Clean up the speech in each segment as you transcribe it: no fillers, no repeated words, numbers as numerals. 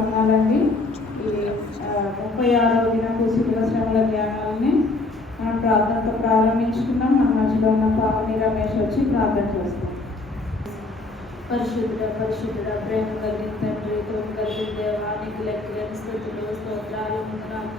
వందనాలండి. ఈ 36వ దినపు శిలువ శ్రమల ధ్యానాలని మనం ప్రార్థనతో ప్రారంభించుకున్నాం. మన మధ్యలో ఉన్న పావని రమేష్ వచ్చి ప్రార్థన చేస్తాం. పరిశుద్ధుడ ప్రేమ కలిగిన తండ్రి, తోడు కలిగిన దేవానికి లెక్కలేని స్థుతులు స్తోత్రాలు వందనాలు.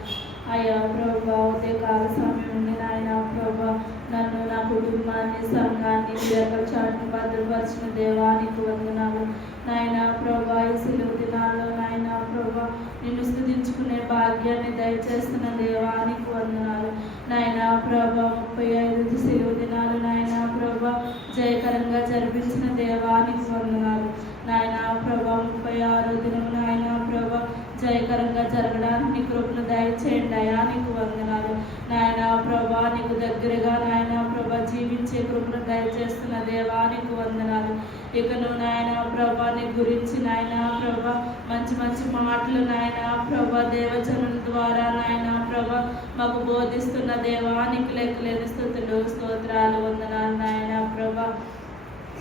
అయ్యా ప్రభా, ఉదయ కాల సమయం నుండి నాయన ప్రభా నన్ను, నా కుటుంబాన్ని, సంఘాన్ని మీ చాటును భద్రపరిచిన దేవానికి వందనాలు. నాయన ప్రభా, ఈ సెలవు దినాల్లో నాయన ప్రభా నిన్ను స్తుతించుకునే భాగ్యాన్ని దయచేస్తున్న దేవానికి వందనాలు. నాయన ప్రభా 35 సెలవు దినాలు నాయన ప్రభా జయకరంగా జరిపించిన దేవానికి వందనాలు. నాయన ప్రభా 36వ దినం నాయన ప్రభా జయకరంగా జరగడానికి నీ కృపను దయచేయండి అయా, నీకు వందనాలు. నాయన ప్రభా నీకు దగ్గరగా నాయన ప్రభా జీవించే కృపను దయచేస్తున్న దేవానికి వందనాలు. ఇకను నాయన ప్రభా నీ గురించి నాయన ప్రభా మంచి మంచి మాటలు నాయన ప్రభా దేవజనుల ద్వారా నాయన ప్రభా మాకు బోధిస్తున్న దేవానికి లెక్కలేని స్తుతులు స్తోత్రాలు వందనాలు. నాయన ప్రభా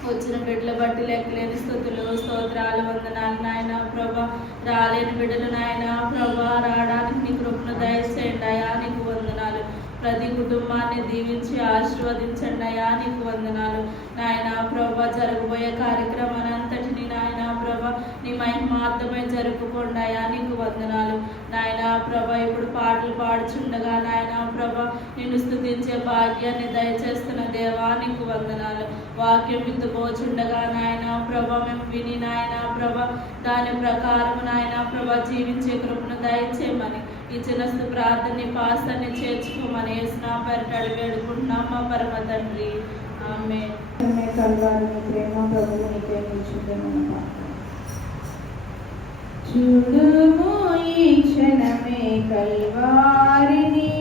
వచ్చిన బిడ్డల బట్టి లెక్కలేని స్తుతులు స్తోత్రాలు వందనాలు. నాయన ప్రభా రాలేని బిడ్డలు నాయన ప్రభా రావడానికి నీ కృపను దయచేయండి అయా, నీకు వందనాలు. ప్రతి కుటుంబాన్ని దీవించి ఆశీర్వదించండి అయా, నీకు వందనాలు. నాయన ప్రభా జరగబోయే కార్యక్రమాన్ని అంతటిని నాయన ప్రభా నీ మహిమార్థమై జరుపుకోండి అయా, నీకు వందనాలు. నాయన ప్రభా ఇప్పుడు పాటలు పాడుచుండగా నాయన ప్రభా నిన్ను స్తుతించే భాగ్యాన్ని దయచేస్తున్న దేవా నీకు వందనాలు. వాక్యం విత్తుపోచుండగా నాయన ప్రభా మేము విని నాయన ప్రభా దాని ప్రకారం నాయన ప్రభా జీవించే కృపను దయచేయమని ఈ చిన్నస్తు ప్రార్థనని పాస్తాన్ని చేర్చుకోమని యేసునా పేరిట అడిగి వేడుకుంటున్నాం మా పరమ తండ్రి, ఆమేన్. ప్రేమ ప్రభువు నీకే నిలిచిందేమో. చూడుము ఈ క్షణమే కల్వారిని,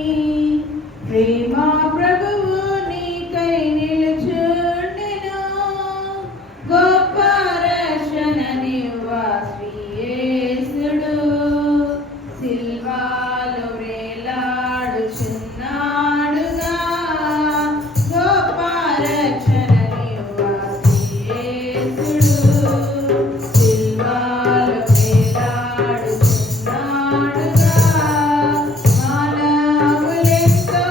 ప్రేమ ప్రభువు నీకై నిలుచుండెను. గొప్ప రక్షణనివ్వా శ్రీ యేసుడు, సిల్వాలో వేలాడుచున్నాడుగా. గొప్ప రక్షణనివ్వా శ్రీ యేసుడు, సిల్వాలో వేలాడుచున్నాడుగా. మానవులెంతో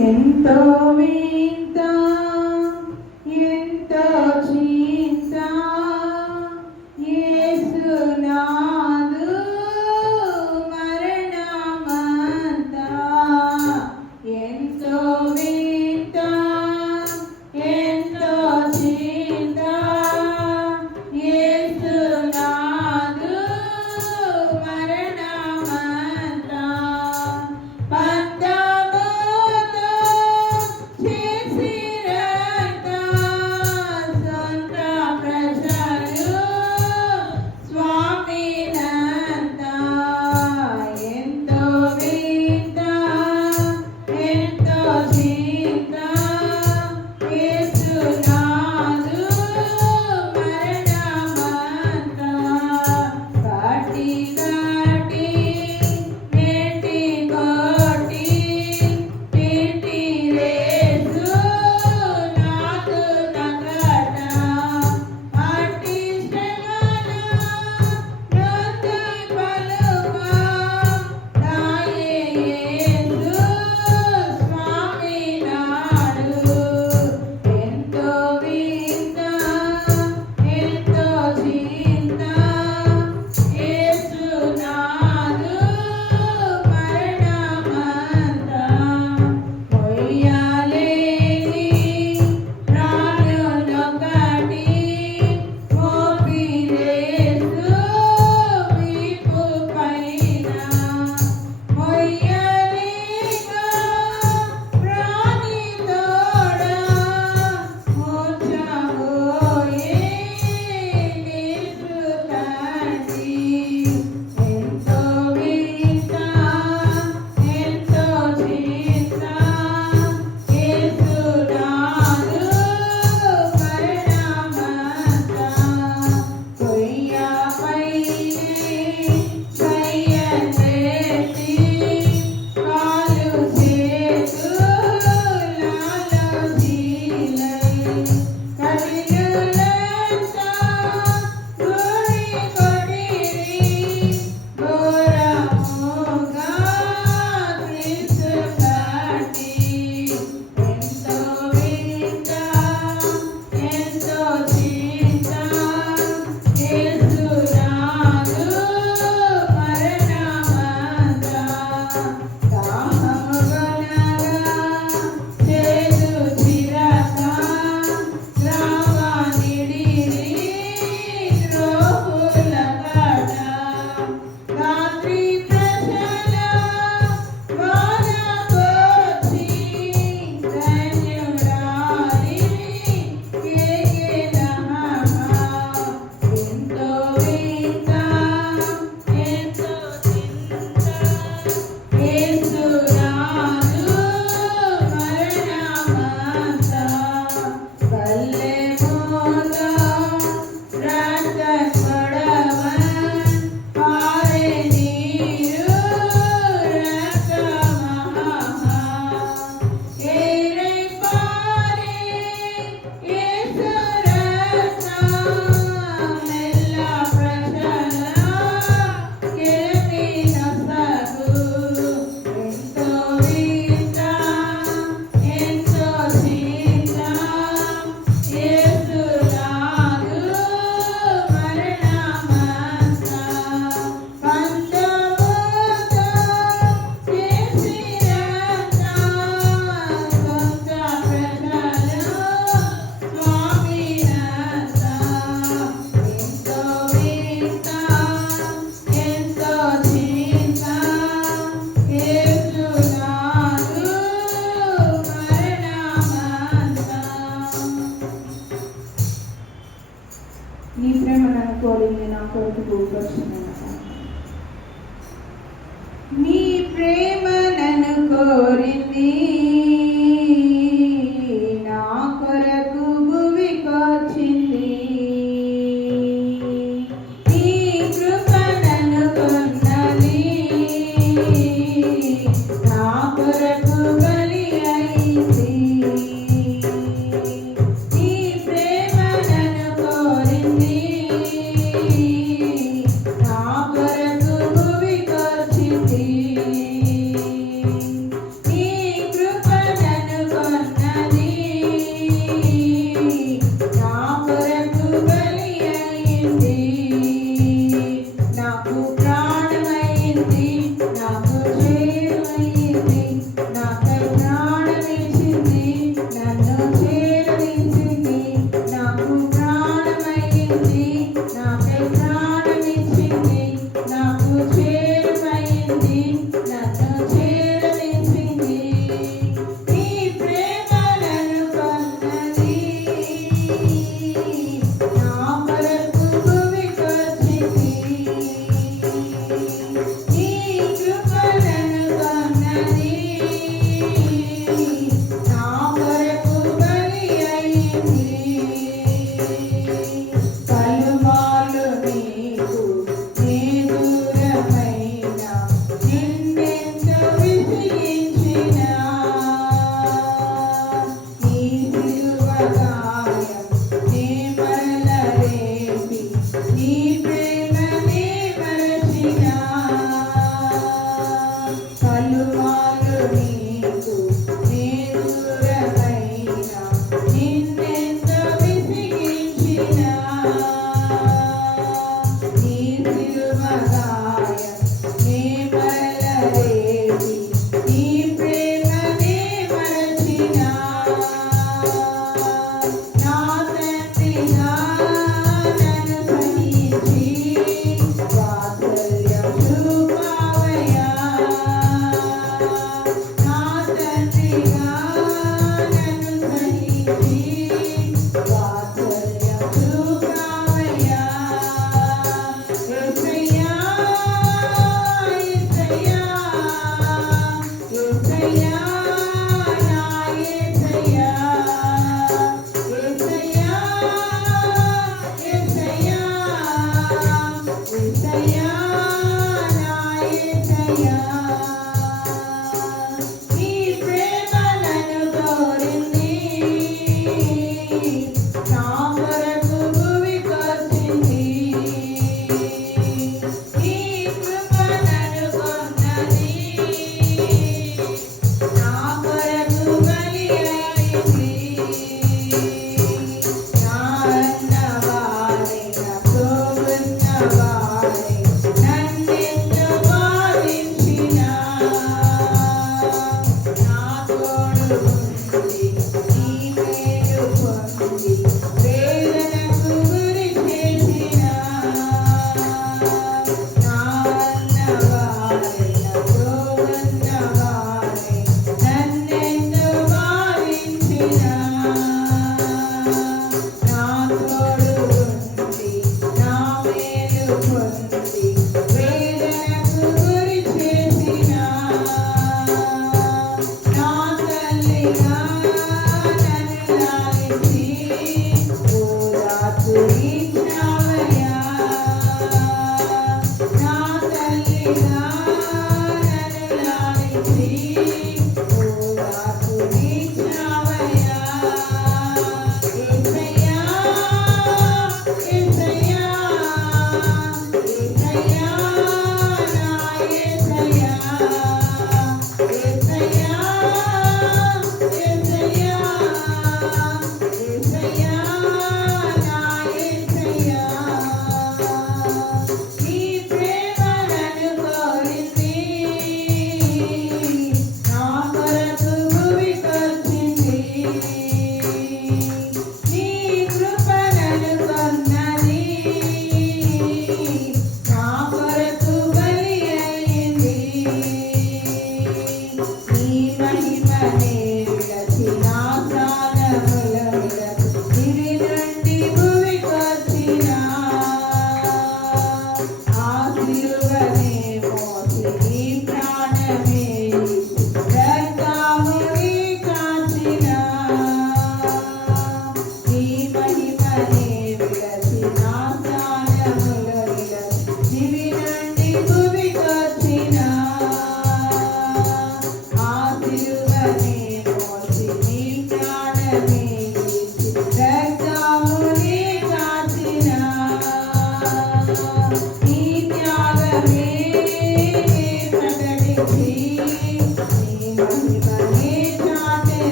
ఎంతో వింత ఎంతో చింత యేసునాథు మరణమంతా ఎంతో వింత ఎంతో చింత యేసునాథు మరణమంతా పంతముతో చేసిన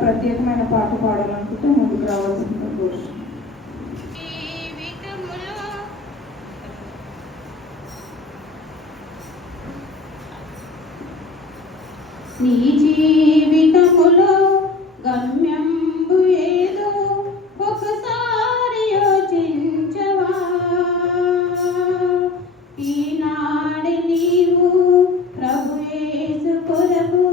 ప్రత్యేకమైన పాట పాడాలనుకుంటే ముందుకు రావాల్సిందిగా కోరుతున్నాను. నీ జీవితములో గమ్యంబు ఏదో ఒకసారి యోచించవా? ఈనాడు నీవు ప్రభు యేసు కొరకు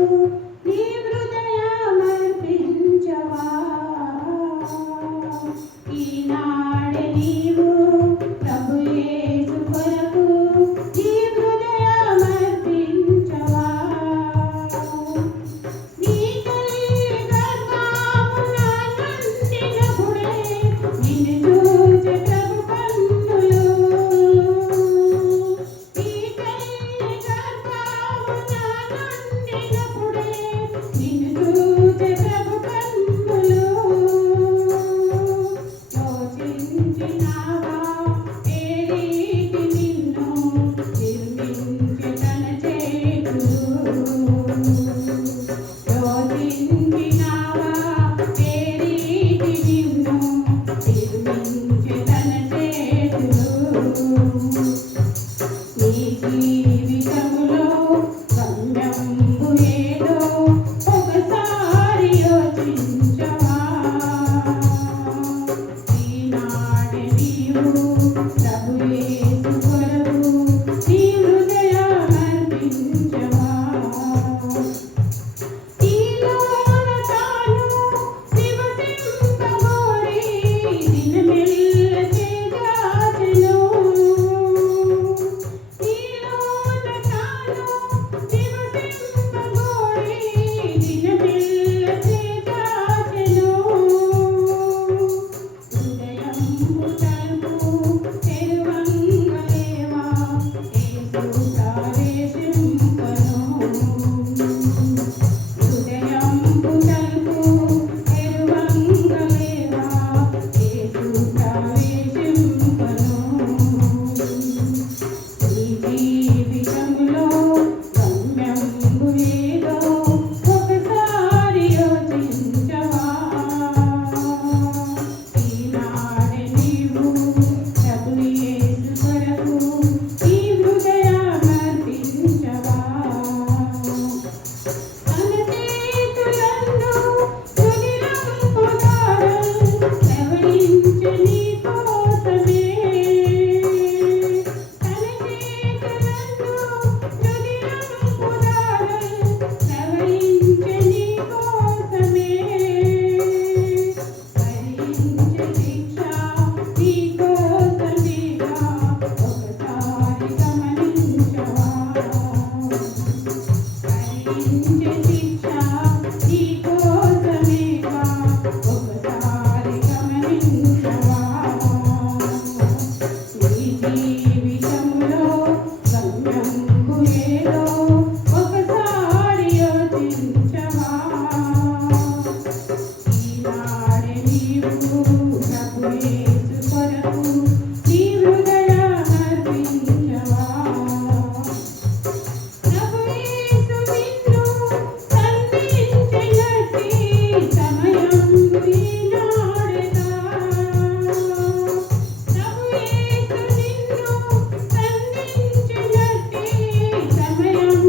ఏదో ఒకసారి యోచించవా ఈనాడే నీవు ప్రభు యేసు కొరకు ఈ హృదయామర్పించవా తన చేతులను తుదిరంపుదారం ప్రవహించు నీ కోసమే తన చేతులను తుదిరంపుదారం ప్రవహించు నీ కోసమే భరించు శిక్ష నీ కోసమేగా ఒకసారి గమనించవా భరించు శిక్ష నీ కోసమేగా ఒకసారి గమనించవా ఈ జీవితంలో గమ్యంకు ఏదో ఒకసారి యోచించవా ఈనాడే నీవు ప్రభు యేసు కొరకు నీ హృదయామర్పించవా ప్రభు యేసు నిన్ను సంధించినట్టి సమయం ఈనాడేగా ప్రభు యేసు నిన్ను సంధించినట్టి సమయం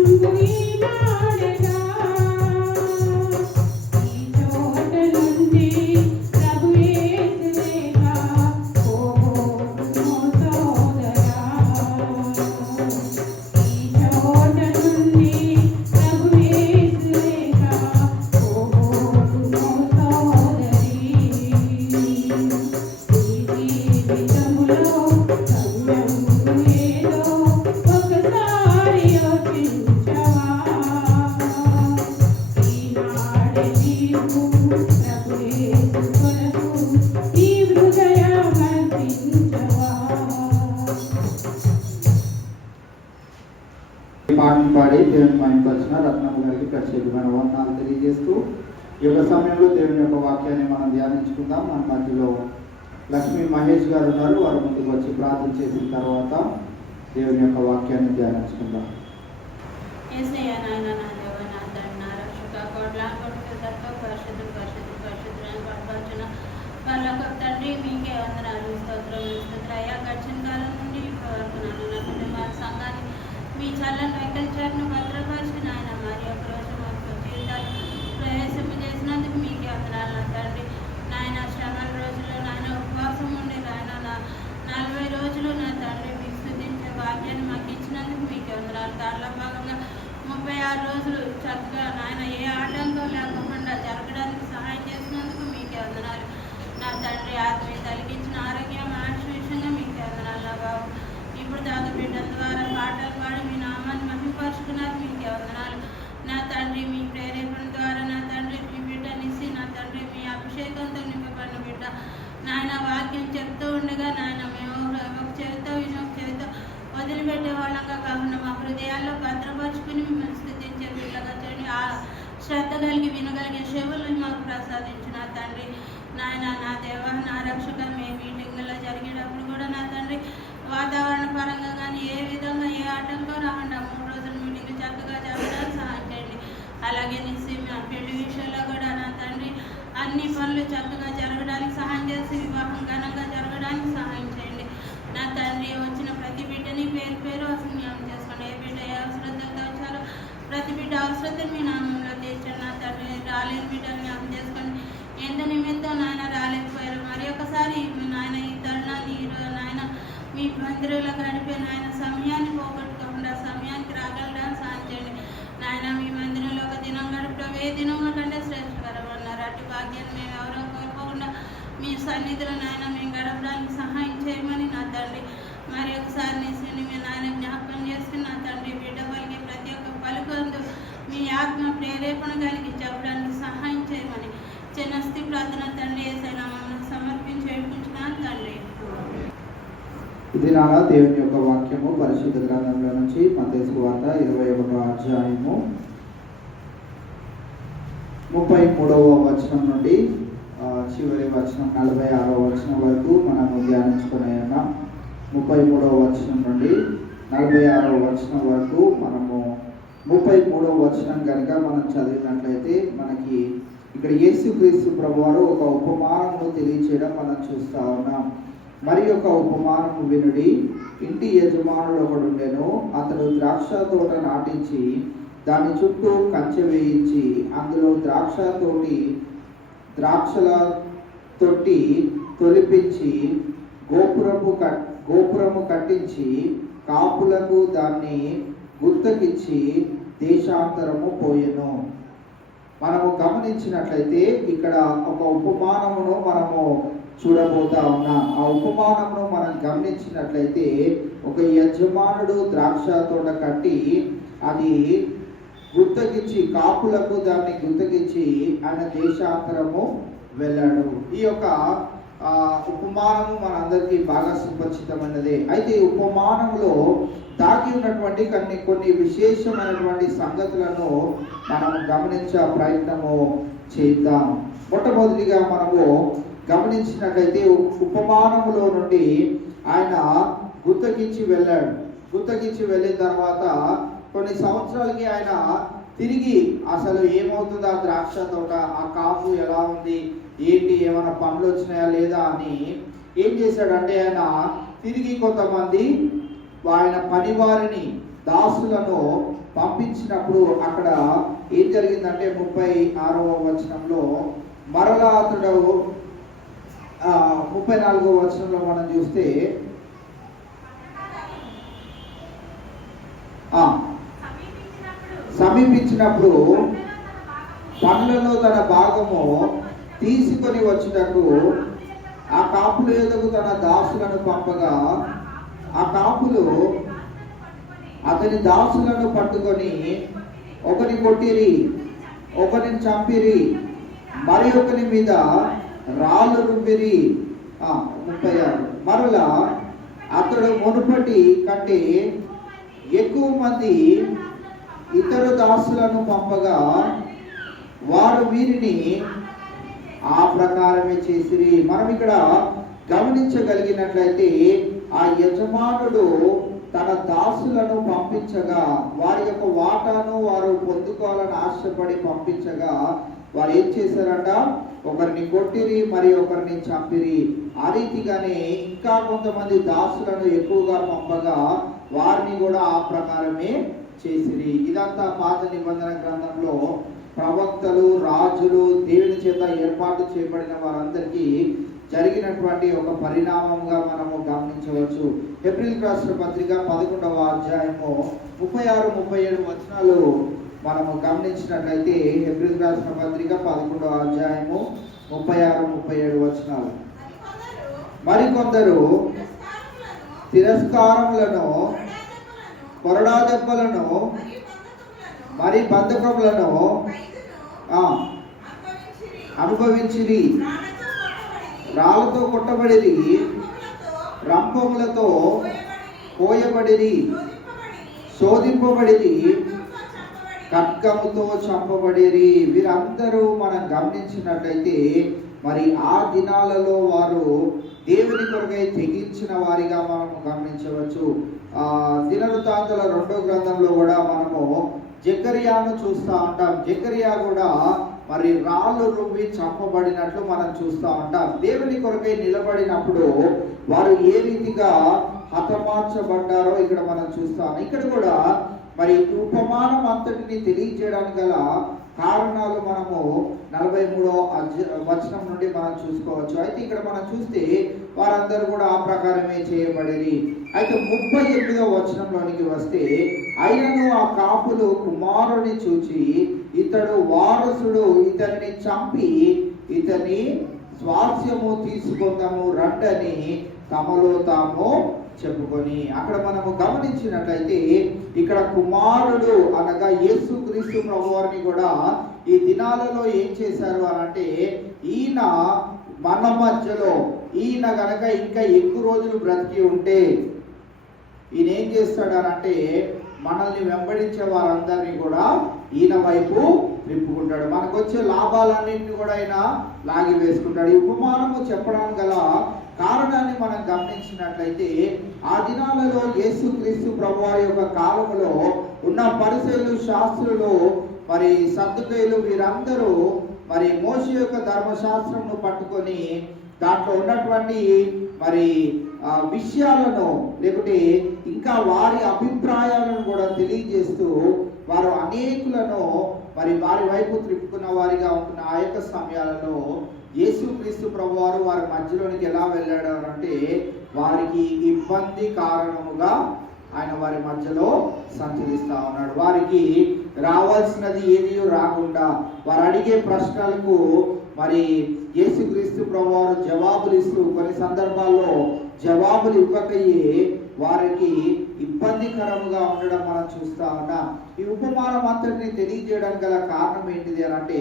ఈనాడేగా ఈ చోట నుండి ప్రభు యేసు లేక పోబోతును సోదరా ఈ చోట నుండి ప్రభు యేసు లేక పోబోతును సోదరి ఈ జీవితములో గమ్యంకు ఏదో ఒకసారి యోచించవా ఈనాడే నీవు ప్రభు యేసు కొరకు ఈ హృదయామర్పించవా ఈ పాటను పాడి దేవుని మహిమపరిచిన రత్నమ్మ గారికి ప్రత్యేకమైన వందనాలు తెలియజేస్తూ ఈ యొక్క సమయంలో దేవుని యొక్క వాక్యాన్ని మనం ధ్యానించుకుందాం. మన మధ్యలో లక్ష్మీ మహేష్ గారు ఉన్నారు. వారు ముందుకు వచ్చి ప్రార్థన చేసిన తర్వాత దేవుని యొక్క వాక్యాన్ని ధ్యానించుకుందాం. యేసయ్య నాయన నా దేవ నా తండ్రి నా రక్షక కోట్లాను కొట్టుకు పరిశుద్ధుడు పరిశుద్ధుడు పరిశుద్ధుడని పరపరచున పరలోక తండ్రి మీకే వందనాలు స్తోత్రం అయ్యా గడిచిన కాలం నుండి ఇప్పటివరకు నన్ను నా కుటుంబ సంఘాన్ని మీ చల్లని వెంకటేశ్వరను భద్రపరిచిన ఆయన మరి ఒక రోజు మాకు జీవితాలు ప్రవేశం చేసినందుకు మీకే వందనాలు నా తండ్రి నాయన శ్రమల రోజుల్లో నాయన ఉపవాసం ఉండి నాయన నా 40 రోజులు నా తండ్రి మీకు స్తుతించే భాగ్యాన్ని మాకు ఇచ్చినందుకు మీకే వందనాలు. దాంట్లో భాగంగా 36 రోజులు చక్కగా నాయన ఏ ఆటంకం లేకుండా జరగడానికి సహాయం చేసినందుకు మీకే వందనాలు నా తండ్రి. ఆత్మీయ కలిగించిన ఆరోగ్యం ఆయుష్ విషయంగా మీకే వందనాలు నా బాబు. ఇప్పుడు దాకా బిడ్డల ద్వారా పాటలు పాడి మీ నామాన్ని మహిమపరుచుకున్నారు మీకే వందనాలు నా తండ్రి. మీ ప్రేరేపణ ద్వారా నా తండ్రి మీ బిడ్డనిసి నా తండ్రి మీ అభిషేకంతో నింపబడిన బిడ్డ నాయన వాక్యం చెప్తూ ఉండగా నాయన మేము ఒక చెవితో ఇంకొక చెవితో వదిలిపెట్టే వాళ్ళంగా కాకుండా మా హృదయాల్లో భద్రపరుచుకుని మిమ్మల్ని స్థుతించే బిడ్డగా చేయండి. ఆ శ్రద్ధ కలిగి వినగలిగే చెవులను మాకు ప్రసాదించిన తండ్రి నాయన నా దేవ నా రక్షక మేము మీటింగ్లో జరిగేటప్పుడు కూడా నా తండ్రి వాతావరణ పరంగా కానీ ఏ విధంగా ఏ ఆటంకం రాకుండా 3 రోజుల మీటింగ్ చక్కగా జరగడానికి సహాయం చేయండి. అలాగే నిశ్చయం పెళ్లి విషయంలో కూడా నా తండ్రి అన్ని పనులు చక్కగా జరగడానికి సహాయం చేసి వివాహం ఘనంగా జరగడానికి సహాయం చేయండి నా తండ్రి. వచ్చిన ప్రతి బిడ్డని పేరు పేరు జ్ఞాపకం చేసుకోండి. ఏ బిడ్డ ఏ అవసరతతో వచ్చారో ప్రతి బిడ్డ అవసరతను మీ నామంలో తీర్చండి నా తండ్రి. రాలేని బిడ్డని జ్ఞాపకం చేసుకోండి. ఎంత నిమిత్తం నాయన రాలేకపోయారు మరి ఒకసారి నాయన ఈ తరుణాన్ని నాయన మీ మందిరంలో గడిపే నాయన సమయాన్ని పోగొట్టుకోకుండా సమయానికి రాగలడానికి సాయం చేయండి నాయన. మీ మందిరంలో ఒక దినం గడపడం ఏ దినంలో కంటే శ్రేష్టకరం అన్నారు. అటు భాగ్యాన్ని మేము ఎవరో కోల్పోకుండా మీ సన్నిధిలో నాయన మేము గడపడానికి సహాయం చేయమని నా తండ్రి. మరి ఒకసారి నిశ్చయం మీ నాయన జ్ఞాపకం చేసుకుని నా తండ్రి బిడ్డ పలికి ప్రతి ఒక్క పలుకందు మీ ఆత్మ ప్రేరేపణ కలిగి చెప్పడానికి సహాయం చేయమని చిన్నస్తి ప్రార్థన తండ్రి యేసయ్య మమ్మల్ని సమర్పించి వేడుకుంటున్నాను తండ్రి. ఇది నాలా దేవుని యొక్క వాక్యము పరిశుద్ధ గ్రంథంలో నుంచి మత్తయి సువార్త 21వ అధ్యాయము 33వ వచనం నుండి చివరి వచనం 46వ వచనం వరకు మనము ధ్యానించుకునే ఉన్నాం. 33వ వచనం నుండి 46వ వచనం వరకు మనము 33వ వచనం కనుక మనం చదివినట్లయితే మనకి ఇక్కడ యేసుక్రీస్తు ప్రభువారు ఒక ఉపమానము తెలియచేయడం మనం చూస్తా ఉన్నాం. మరి ఒక ఉపమానము వినుడి. ఇంటి యజమానుడు ఒకడు ఉండెను. అతడు ద్రాక్ష తోట నాటించి దాని చుట్టూ కంచె వేయించి అందులో ద్రాక్షల తొట్టి తొలిపించి గోపురము కట్టించి కాపులకు దాన్ని గుత్తకిచ్చి దేశాంతరము పోయెను. మనము గమనించినట్లయితే ఇక్కడ ఒక ఉపమానమును మనము చూడబోతా ఉన్నాం. ఆ ఉపమానమును మనం గమనించినట్లయితే ఒక యజమానుడు ద్రాక్ష తోట కట్టి అది గుత్తకిచ్చి కాపులకు దాన్ని గుత్తకిచ్చి ఆయన దేశాంతరము వెళ్ళాడు. ఈ యొక్క ఉపమానము మనందరికీ బాగా సుపరిచితమైనదే. అయితే ఈ ఉపమానంలో దాగి ఉన్నటువంటి కొన్ని విశేషమైనటువంటి సంగతులను మనం గమనించే ప్రయత్నము చేద్దాం. మొట్టమొదటిగా మనము గమనించినట్లయితే ఉపమానములో నుండి ఆయన గుత్తకిచ్చి వెళ్ళాడు. గుత్తకిచ్చి వెళ్ళిన తర్వాత కొన్ని సంవత్సరాలకి ఆయన తిరిగి అసలు ఏమవుతుంది, ఆ ద్రాక్ష తోట, ఆ కాపు ఎలా ఉంది, ఏంటి, ఏమైనా పండ్లు వచ్చినాయా లేదా అని ఏం చేశాడంటే ఆయన తిరిగి కొంతమంది ఆయన పనివారిని దాసులను పంపించినప్పుడు అక్కడ ఏం జరిగిందంటే 36వ వచనంలో మరలా అతడు 34వ వచనంలో మనం చూస్తే సమీపించినప్పుడు పండ్లలో తన భాగము తీసుకొని వచ్చుటకు ఆ కాపుల యొద్దకు తన దాసులను పంపగా ఆ కాపులు అతని దాసులను పట్టుకొని ఒకని కొట్టిరి, ఒకరిని చంపిరి, మరి ఒకరి మీద రాళ్ళు రుబ్బిరి. 36 మరలా అతడు మునుపటి కంటే ఎక్కువ మంది ఇతర దాసులను పంపగా వారు వీరిని ఆ ప్రకారమే చేసిరి. మనం ఇక్కడ గమనించగలిగినట్లయితే ఆ యజమానుడు తన దాసులను పంపించగా వారి యొక్క వాటాను వారు పొందుకోవాలని ఆశపడి పంపించగా వారు ఏం చేశారంట, ఒకరిని కొట్టిరి, మరి ఒకరిని చంపిరి. ఆ రీతిగానే ఇంకా కొంతమంది దాసులను ఎక్కువగా పంపగా వారిని కూడా ఆ ప్రకారమే చేసిరి. ఇదంతా పాత నిబంధన గ్రంథంలో ప్రవక్తలు, రాజులు, దేవుని చేత ఏర్పాటు చేయబడిన వారందరికీ జరిగినటువంటి ఒక పరిణామంగా మనము గమనించవచ్చు. హెబ్రీయులకు రాసిన పత్రిక 11వ అధ్యాయము 36-37 వచనాలు మనము గమనించినట్లయితే హెబ్రీయులకు రాసిన పత్రిక 11వ అధ్యాయము 36-37 వచనాలు. మరికొందరు తిరస్కారములను, కొరడా దెబ్బలను, మరి బంధకములను అనుభవించిరి, రాళ్ళతో కొట్టబడిరి, రంపములతో కోయబడిరి, శోధింపబడిరి, ఖడ్గముతో చంపబడిరి. వీరందరూ మనం గమనించినట్లయితే మరి ఆ దినాలలో వారు దేవుని కొరకై తెగించిన వారిగా మనము గమనించవచ్చు. దినవృత్తాంతాల 2వ గ్రంథంలో కూడా మనము జకర్యాను చూస్తూ ఉంటాం. జకర్యా కూడా మరి రాళ్ళు రువ్వి చంపబడినట్లు మనం చూస్తూ ఉంటాం. దేవుని కొరకై నిలబడినప్పుడు వారు ఏ రీతిగా హతమార్చబడ్డారో ఇక్కడ మనం చూస్తాం. ఇక్కడ కూడా మరి ఉపమానం అంతటిని తెలియజేయడానికి గల కారణాలు మనము 43వ వచనం నుండి మనం చూసుకోవచ్చు. అయితే ఇక్కడ మనం చూస్తే వారందరూ కూడా ఆ ప్రకారమే చేయబడిరి. అయితే 38వ వచనంలోనికి వస్తే, అయినను ఆ కాపులు కుమారుని చూచి ఇతడు వారసుడు, ఇతన్ని చంపి ఇతని స్వాస్థ్యము తీసుకుందాము రండని తమలో తాము చెప్పుకొని. అక్కడ మనము గమనించినట్లయితే ఇక్కడ కుమారుడు అనగా యేసుక్రీస్తు ప్రభువారిని కూడా ఈ దినాలలో ఏం చేశారు అని అంటే, ఈయన మన మధ్యలో, ఈయన గనక ఇంకా ఎక్కువ రోజులు బ్రతికి ఉంటే ఈయన ఏం చేస్తాడనంటే మనల్ని వెంబడించే వారందరినీ కూడా ఈయన వైపు తిప్పుకుంటాడు. మనకు వచ్చే లాభాలన్నింటినీ కూడా ఆయన లాగి వేసుకుంటాడు. ఈ ఉపమానము చెప్పడానికి గల కారణాన్ని మనం గమనించినట్లయితే ఆ దినాలలో యేసుక్రీస్తు ప్రభువారి యొక్క కాలంలో ఉన్న పరిసయ్యులు, శాస్త్రులు, మరి సద్దుకయ్యులు వీరందరూ మరి మోషే యొక్క ధర్మశాస్త్రంను పట్టుకొని దాంట్లో ఉన్నటువంటి మరి విషయాలను లేకుంటే ఇంకా వారి అభిప్రాయాలను కూడా తెలియజేస్తూ వారు అనేకులను మరి వారి వైపు త్రిప్పుకున్న వారిగా ఉంటున్న ఆ యొక్క సమయాలలో యేసుక్రీస్తు ప్రభువారు వారి మధ్యలోనికి ఎలా వెళ్ళాడు అంటే వారికి ఇబ్బంది కారణముగా ఆయన వారి మధ్యలో సంచరిస్తా ఉన్నాడు. వారికి రావాల్సినది ఏది రాకుండా వారు అడిగే ప్రశ్నలకు మరి యేసుక్రీస్తు ప్రభువారు జవాబులు ఇస్తూ కొన్ని సందర్భాల్లో జవాబులు ఇవ్వకయే వారికి ఇబ్బందికరంగా ఉండడం మనం చూస్తా ఉన్నాం. ఈ ఉపమానం అంతటిని తెలియజేయడం గల కారణం ఏంటిది అని అంటే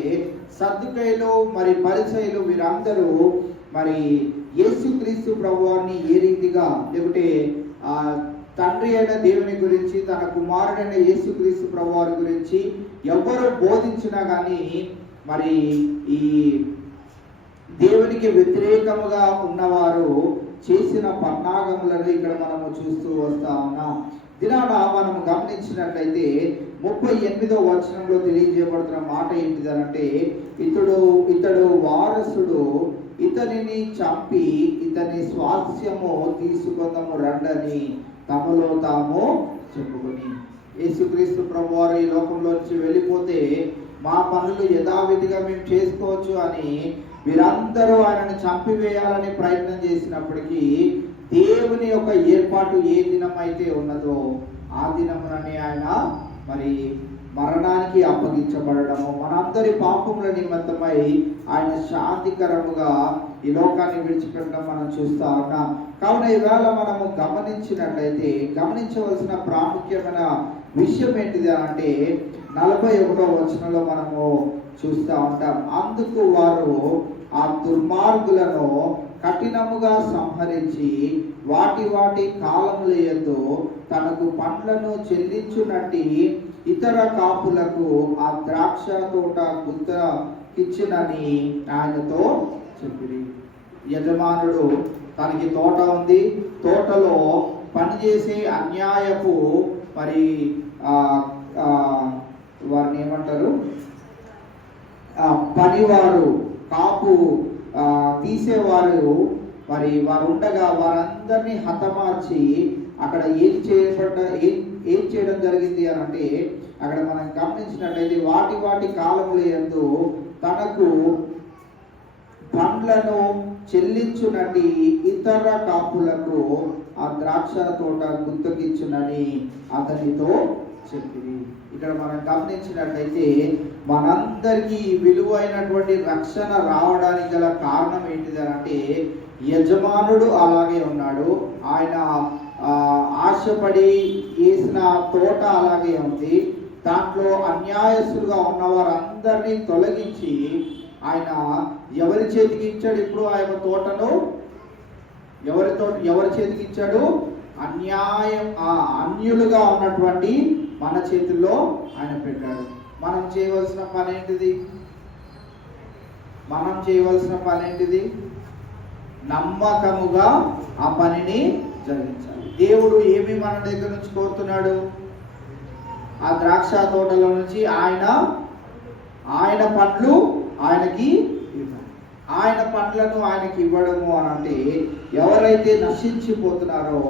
సద్దుకయ్యులు మరి పరిసయ్యులు వీరందరూ మరి యేసుక్రీస్తు ప్రభువారిని ఏ రీతిగా లేకుంటే తండ్రి అయిన దేవుని గురించి తన కుమారుడైన యేసుక్రీస్తు ప్రభువారి గురించి ఎవరు బోధించినా కానీ మరి ఈ దేవునికి వ్యతిరేకముగా ఉన్నవారు చేసిన పన్నాగములను ఇక్కడ మనము చూస్తూ వస్తా ఉన్నాం. దినాన మనం గమనించినట్లయితే 38వ వచనంలో తెలియజేయబడుతున్న మాట ఏంటిదనంటే ఇతడు వారసుడు, ఇతనిని చంపి ఇతని స్వాస్థ్యము తీసుకుందాము రండని తమలో తాము చెప్పుకొని. యేసుక్రీస్తు ప్రభువారు ఈ లోకంలోంచి వెళ్ళిపోతే మా పనులు యథావిధిగా మేము చేసుకోవచ్చు అని వీరందరూ ఆయనను చంపివేయాలని ప్రయత్నం చేసినప్పటికీ దేవుని యొక్క ఏర్పాటు ఏ దినం అయితే ఉన్నదో ఆ దినముననే ఆయన మరి మరణానికి అప్పగించబడము, మనందరి పాపముల నిమిత్తమై ఆయన శాంతికరముగా ఈ లోకాన్ని విడిచిపెట్టడం మనం చూస్తా ఉన్నాం. కావున ఈవేళ మనము గమనించినట్లయితే గమనించవలసిన ప్రాముఖ్యమైన విషయం ఏంటిది అంటే 41వ వచనంలో మనము చూస్తూ ఉంటాం. అందుకు వారు ఆ దుర్మార్గులను కఠినముగా సంహరించి వాటి వాటి కాలముల యందు తనకు పండ్లను చెల్లించునట్టి ఇతర కాపులకు ఆ ద్రాక్ష తోట గుత్తకిచ్చునని ఆయనతో చెప్పిరి. యజమానుడు తనకి తోట ఉంది, తోటలో పనిచేసే అన్యాయపు మరి వారిని ఏమంటారు పనివారు, కాపు తీసేవారు మరి వారు ఉండగా వారందరినీ హతమార్చి అక్కడ ఏం చేయడం జరిగింది అని అంటే అక్కడ మనం గమనించినట్లయితే వాటి వాటి కాలముల యందు తనకు పండ్లను చెల్లించునటి ఇతర కాపులకు ఆ ద్రాక్ష తోట గుర్తుకిచ్చునని అతనితో చెప్పింది. ఇక్కడ మనం గమనించినట్లయితే మనందరికీ విలువైనటువంటి రక్షణ రావడానికి గల కారణం ఏంటిది అంటే యజమానుడు అలాగే ఉన్నాడు. ఆయన ఆశపడి వేసిన తోట అలాగే ఉంది. దాంట్లో అన్యాయస్తులుగా ఉన్న వారందరినీ తొలగించి ఆయన ఎవరి చేతికి ఇచ్చాడు? ఇప్పుడు ఆయన తోటను ఎవరి చేతికి ఇచ్చాడు? అన్యులుగా ఉన్నటువంటి మన చేతుల్లో ఆయన పెట్టాడు. మనం చేయవలసిన పని ఏంటిది? నమ్మకముగా ఆ పనిని జరిగించాలి. దేవుడు ఏమి మన దగ్గర నుంచి కోరుతున్నాడు? ఆ ద్రాక్ష తోటలో నుంచి ఆయన పండ్లు ఆయనకి ఇవ్వాలి. ఆయన పండ్లను ఆయనకి ఇవ్వడము అని అంటే ఎవరైతే నశించిపోతున్నారో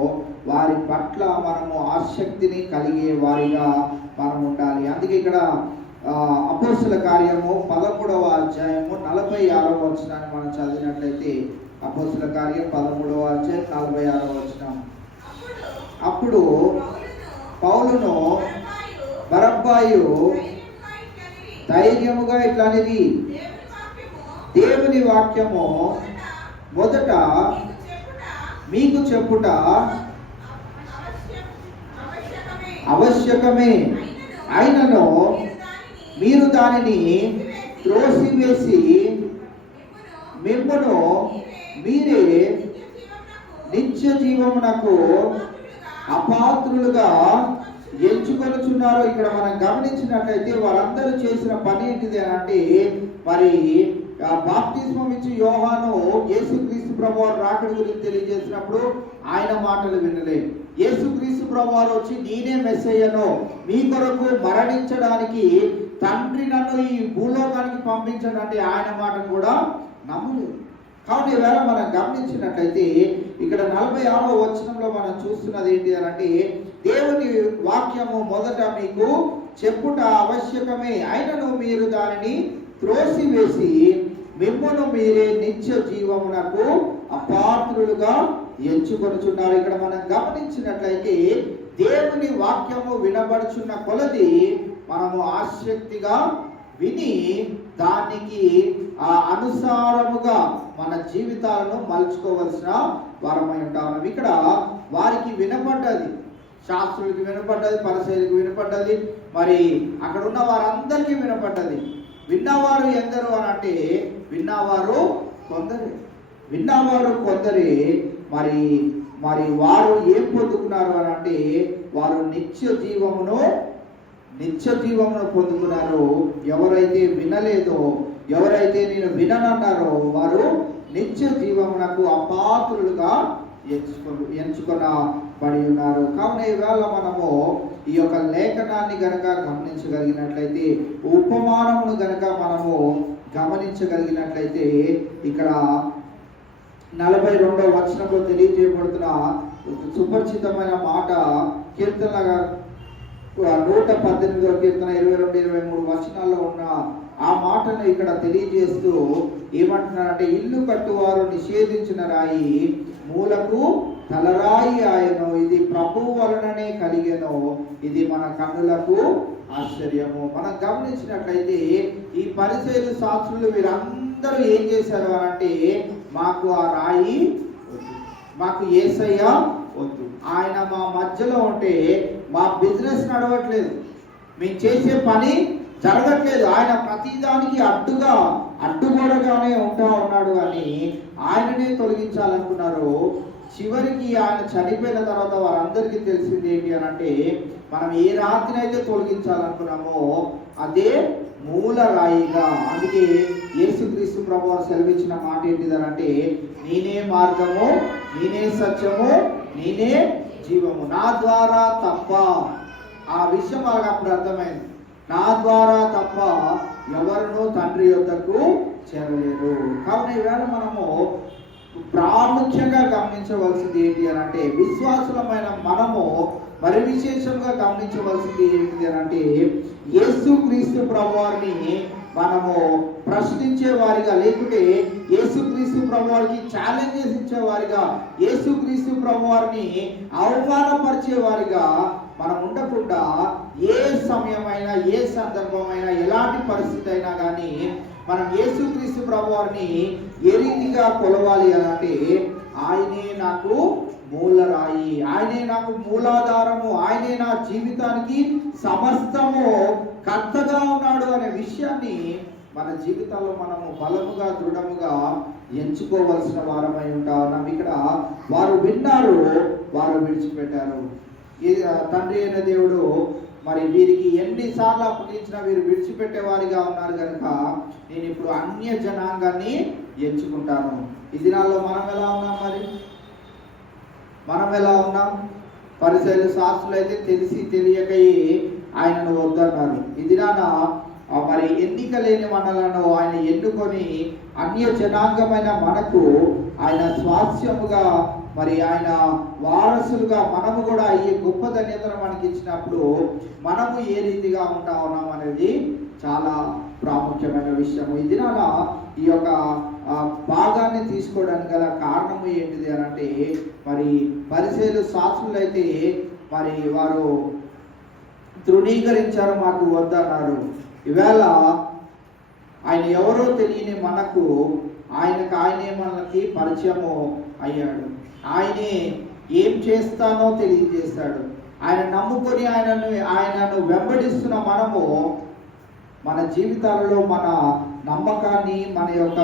వారి పట్ల మనము ఆసక్తిని కలిగే వారిగా మనం ఉండాలి. అందుకే ఇక్కడ అపోస్తుల కార్యము 13వ అధ్యాయము 46వ వచనాన్ని మనం చదివినట్లయితే అపోస్తుల కార్యం 13వ అధ్యాయం 46వ వచనం. అప్పుడు పౌలును బరబ్బాయు ధైర్యముగా ఇట్లా అనేది దేవుని వాక్యము మొదట మీకు చెప్పుట అవశ్యకమే, అయినను మీరు దానిని త్రోసివేసి మిమ్మును మీరే నిత్య జీవమునకు అపాత్రులుగా ఎంచుకొనుచున్నారు. ఇక్కడ మనం గమనించినట్లయితే వారందరూ చేసిన పని ఏంటిది అంటే మరి బాప్తిస్మం ఇచ్చి యోహాను యేసుక్రీస్తు ప్రభువారు రాకడ గురించి తెలియజేసినప్పుడు ఆయన మాటలు వినలేదు. యేసుక్రీస్తు ప్రభువారు వచ్చి నేనే మెస్సయ్యను, మీ కొరకు మరణించడానికి తండ్రి నన్ను ఈ భూలోకానికి పంపించడంటే ఆయన మాట కూడా నమ్మలేదు. కాబట్టి ఈవేళ మనం గమనించినట్లయితే ఇక్కడ 46వ వచనంలో మనం చూస్తున్నది ఏంటి అని అంటే, దేవుని వాక్యము మొదట మీకు చెప్పుట ఆవశ్యకమే, అయినను మీరు దానిని త్రోసివేసి మిమ్మును మీరే నిత్య జీవమునకు అపాత్రులుగా ఎంచుకొనుచున్నారు. ఇక్కడ మనం గమనించినట్లయితే దేవుని వాక్యము వినబడుచున్న కొలది మనము ఆసక్తిగా విని దానికి అనుసారముగా మన జీవితాలను మలుచుకోవలసిన వారమై ఉంటాము. ఇక్కడ వారికి వినపడ్డది, శాస్త్రులకి వినపడ్డది, పరిసయ్యులకు వినపడ్డది, మరి అక్కడ ఉన్న వారందరికీ వినపడ్డది. విన్నవారు ఎందరు అని అంటే విన్నవారు కొందరే. మరి వారు ఏం పొందుకున్నారు అని అంటే వారు నిత్య జీవమును పొందుకున్నారు. ఎవరైతే వినలేదో, ఎవరైతే నేను విననన్నారో వారు నిత్య జీవమునకు అపాత్రులుగా ఎంచుకొనబడి ఉన్నారు. కావున ఈవేళ మనము ఈ యొక్క లేఖనాన్ని గనక గమనించగలిగినట్లయితే, ఉపమానమును గనక మనము గమనించగలిగినట్లయితే, ఇక్కడ 42వ వచనంలో తెలియజేయబడుతున్న సుపరిచితమైన మాట, కీర్తన 118వ కీర్తన 22-23 వచనాల్లో ఉన్న ఆ మాటను ఇక్కడ తెలియజేస్తూ ఏమంటున్నారంటే, ఇల్లు కట్టువారు నిషేధించిన రాయి మూలకు తలరాయి ఆయను, ఇది ప్రభువు వలననే కలిగెను, ఇది మన కన్నులకు ఆశ్చర్యము. మనం గమనించినట్లయితే ఈ పరిసయ్యులు, శాస్త్రులు వీరందరూ ఏం చేశారు అంటే, మాకు ఆ రాయి వద్దు, మాకు యేసయ్య వద్దు, ఆయన మా మధ్యలో ఉంటే మా బిజినెస్ నడవట్లేదు, మేము చేసే పని జరగట్లేదు, ఆయన ప్రతిదానికి అడ్డుగోడగానే ఉన్నాడు అని ఆయననే తొలగించాలనుకున్నారు. చివరికి ఆయన చనిపోయిన తర్వాత వారందరికీ తెలిసింది ఏంటి అని అంటే, మనం ఏ రాతిని అయితే తొలగించాలనుకున్నామో అదే మూల రాయిగా. అందుకే యేసుక్రీస్తు ప్రభువారు సెలవిచ్చిన మాట ఏంటిదనంటే, నేనే మార్గము, నేనే సత్యము, నేనే జీవము, నా ద్వారా తప్ప. ఆ విషయం వాళ్ళకి అప్పుడు అర్థమైంది, నా ద్వారా తప్ప ఎవరినూ తండ్రి యొద్దకు చేరలేరు. కావున ఈవేళ మనము ప్రాముఖ్యంగా గమనించవలసింది ఏంటి అని అంటే, విశ్వాసులమైన మనము మరి విశేషంగా గమనించవలసింది ఏంటిది అని అంటే, యేసుక్రీస్తు ప్రభువారిని మనము ప్రశ్నించే వారిగా, లేకుంటే యేసుక్రీస్తు ప్రభువారికి ఛాలెంజెస్ ఇచ్చేవారిగా, యేసుక్రీస్తు ప్రభువారిని అవమానపరిచే వారిగా మనం ఉండకుండా, ఏ సమయమైనా, ఏ సందర్భమైనా, ఎలాంటి పరిస్థితి అయినా కానీ మనం యేసుక్రీస్తు ప్రభువారిని ఏ రీతిగా కొలవాలి అని అంటే, ఆయనే నాకు మూలరాయి, ఆయనే నాకు మూలాధారము, ఆయనే నా జీవితానికి సమస్తము కర్తగా ఉన్నాడు అనే విషయాన్ని మన జీవితాల్లో మనము బలముగా, దృఢముగా ఎంచుకోవలసిన వారమై ఉంటాం. ఇక్కడ వారు విన్నారు, వారు విడిచిపెట్టారు. తండ్రి అయిన దేవుడు మరి వీరికి ఎన్నిసార్లు అప్పగించినా వీరు విడిచిపెట్టే వారిగా ఉన్నారు కనుక నేను ఇప్పుడు అన్య జనాంగాన్ని ఎంచుకుంటాను. ఈ దినాల్లో మనం ఎలా ఉన్నాం? మనం ఎలా ఉన్నాం? పరిసయ్యులు, శాస్త్రులు అయితే తెలిసి తెలియకయే ఆయనను వద్దన్నారు. ఈ దినాన మరి ఎన్నిక లేని మనలను ఆయన ఎన్నుకొని అన్య జనాంగమైన మనకు ఆయన స్వాస్యముగా, మరి ఆయన వారసులుగా మనము కూడా ఈ గొప్ప ధన్యతను మనకి ఇచ్చినప్పుడు మనము ఏ రీతిగా ఉంటా ఉన్నాం అనేది చాలా ప్రాముఖ్యమైన విషయము. ఈ దినాన ఈ యొక్క భాగాన్ని తీసుకోవడానికి గల కారణము ఏంటిది అని అంటే, మరి పరిసయ్యులు, శాస్త్రులు అయితే మరి వారు తృణీకరించారు, మాకు వద్దన్నారు. ఈవేళ ఆయన ఎవరో తెలియని మనకు ఆయనే మనకి పరిచయము అయ్యాడు. ఆయనే ఏం చేస్తానో తెలియజేస్తాడు. ఆయన నమ్ముకొని ఆయనను వెంబడిస్తున్న మనము మన జీవితాలలో మన నమ్మకాన్ని, మన యొక్క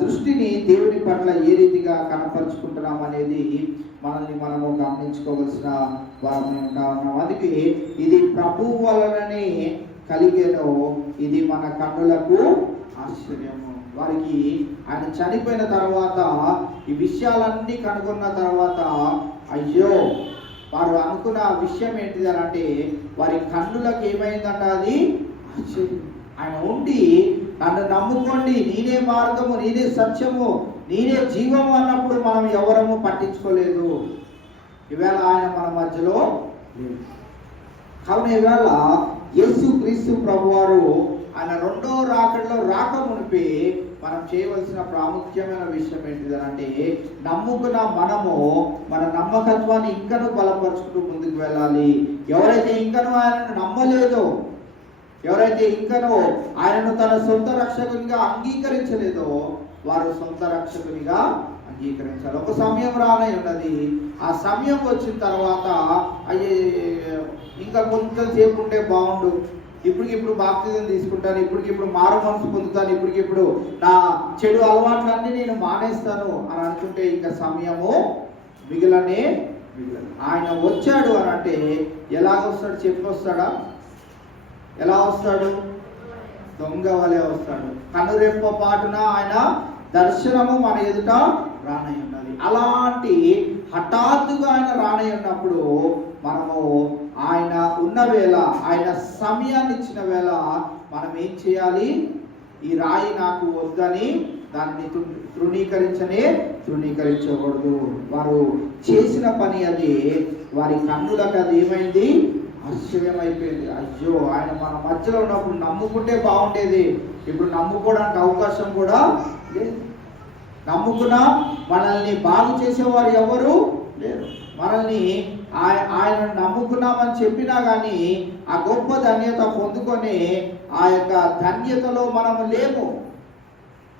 దృష్టిని దేవుని పట్ల ఏ రీతిగా కనపరుచుకుంటున్నాం అనేది మనల్ని మనము గమనించుకోవలసిన వారమై ఉన్నాం. అందుకే ఇది ప్రభువు వలననే కలిగేనో, ఇది మన కన్నులకు ఆశ్చర్యము. వారికి ఆయన చనిపోయిన తర్వాత ఈ విషయాలన్నీ కనుగొన్న తర్వాత, అయ్యో వారు అనుకున్న విషయం ఏంటిది అని అంటే వారి కన్నులకు ఏమైందంట, అది ఆశ్చర్యం. ఆయన ఉండి నన్ను నమ్ముకోండి, నేనే మార్గము, నేనే సత్యము, నేనే జీవము అన్నప్పుడు మనం ఎవరము పట్టించుకోలేదు. ఈవేళ ఆయన మన మధ్యలో లేదు. కావున ఈవేళ యేసు క్రీస్తు ప్రభువారు ఆయన రెండో రాకడలో రాక మునిపి మనం చేయవలసిన ప్రాముఖ్యమైన విషయం ఏంటిది అంటే నమ్ముకున్న మనము మన నమ్మకత్వాన్ని ఇంకనూ బలపరుచుకుంటూ ముందుకు వెళ్ళాలి. ఎవరైతే ఇంకనూ ఆయనను నమ్మలేదో, ఎవరైతే ఇంకనూ ఆయనను తన సొంత రక్షకునిగా అంగీకరించలేదో వారు సొంత రక్షకునిగా అంగీకరించాలి. ఒక సమయం రానే ఉన్నది. ఆ సమయం వచ్చిన తర్వాత అయ్యే ఇంకా కొంచెంసేపు ఉంటే బాగుండు, ఇప్పటికిప్పుడు బాప్తిజం తీసుకుంటాను, ఇప్పటికిప్పుడు మారు మనసు పొందుతాను, ఇప్పటికిప్పుడు నా చెడు అలవాట్లన్నీ నేను మానేస్తాను అని అనుకుంటే ఇంకా సమయము మిగిలనే మిగిలదు. ఆయన వచ్చాడు అని అంటే ఎలాగొస్తాడు చెప్పొస్తాడా? ఎలా వస్తాడు? దొంగ వలె వస్తాడు. కనురెప్ప పాటున ఆయన దర్శనము మన ఎదుట రానై ఉన్నది. అలాంటి హఠాత్తుగా ఆయన రానై ఉన్నప్పుడు మనము ఆయన ఉన్న వేళ, ఆయన సమయాన్ని ఇచ్చిన వేళ మనం ఏం చేయాలి? ఈ రాయి నాకు వద్దని దాన్ని తృణీకరించకూడదు. వారు చేసిన పని అది, వారి కన్నులకు అది ఏమైంది? ఆశ్చర్యం అయిపోయింది. అయ్యో, ఆయన మన మధ్యలో ఉన్నప్పుడు నమ్ముకుంటే బాగుండేది, ఇప్పుడు నమ్ముకోవడానికి అవకాశం కూడా లేదు. నమ్ముకున్నా మనల్ని బాగు చేసేవారు ఎవరు లేరు. మనల్ని ఆయన నమ్ముకున్నామని చెప్పినా కానీ ఆ గొప్ప ధన్యత పొందుకొని ఆ యొక్క ధన్యతలో మనము లేము.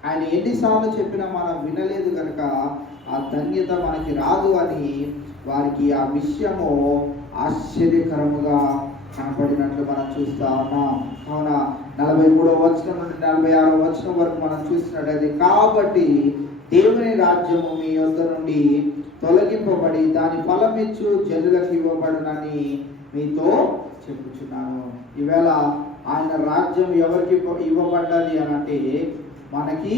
ఆయన ఎన్నిసార్లు చెప్పినా మనం వినలేదు కనుక ఆ ధన్యత మనకి రాదు అని వారికి ఆ విషయము ఆశ్చర్యకరముగా కనపడినట్లు మనం చూస్తా ఉన్నాం. కావున 43వ వచనం నుండి 46వ వచనం వరకు మనం చూసినట్లయితే, కాబట్టి దేవుని రాజ్యము మీ యొద్ద నుండి తొలగింపబడి దాని ఫలమిచ్చు జనులకు ఇవ్వబడునని మీతో చెప్పుచున్నాను. ఈవేళ ఆయన రాజ్యం ఎవరికి ఇవ్వబడ్డది అని అంటే మనకి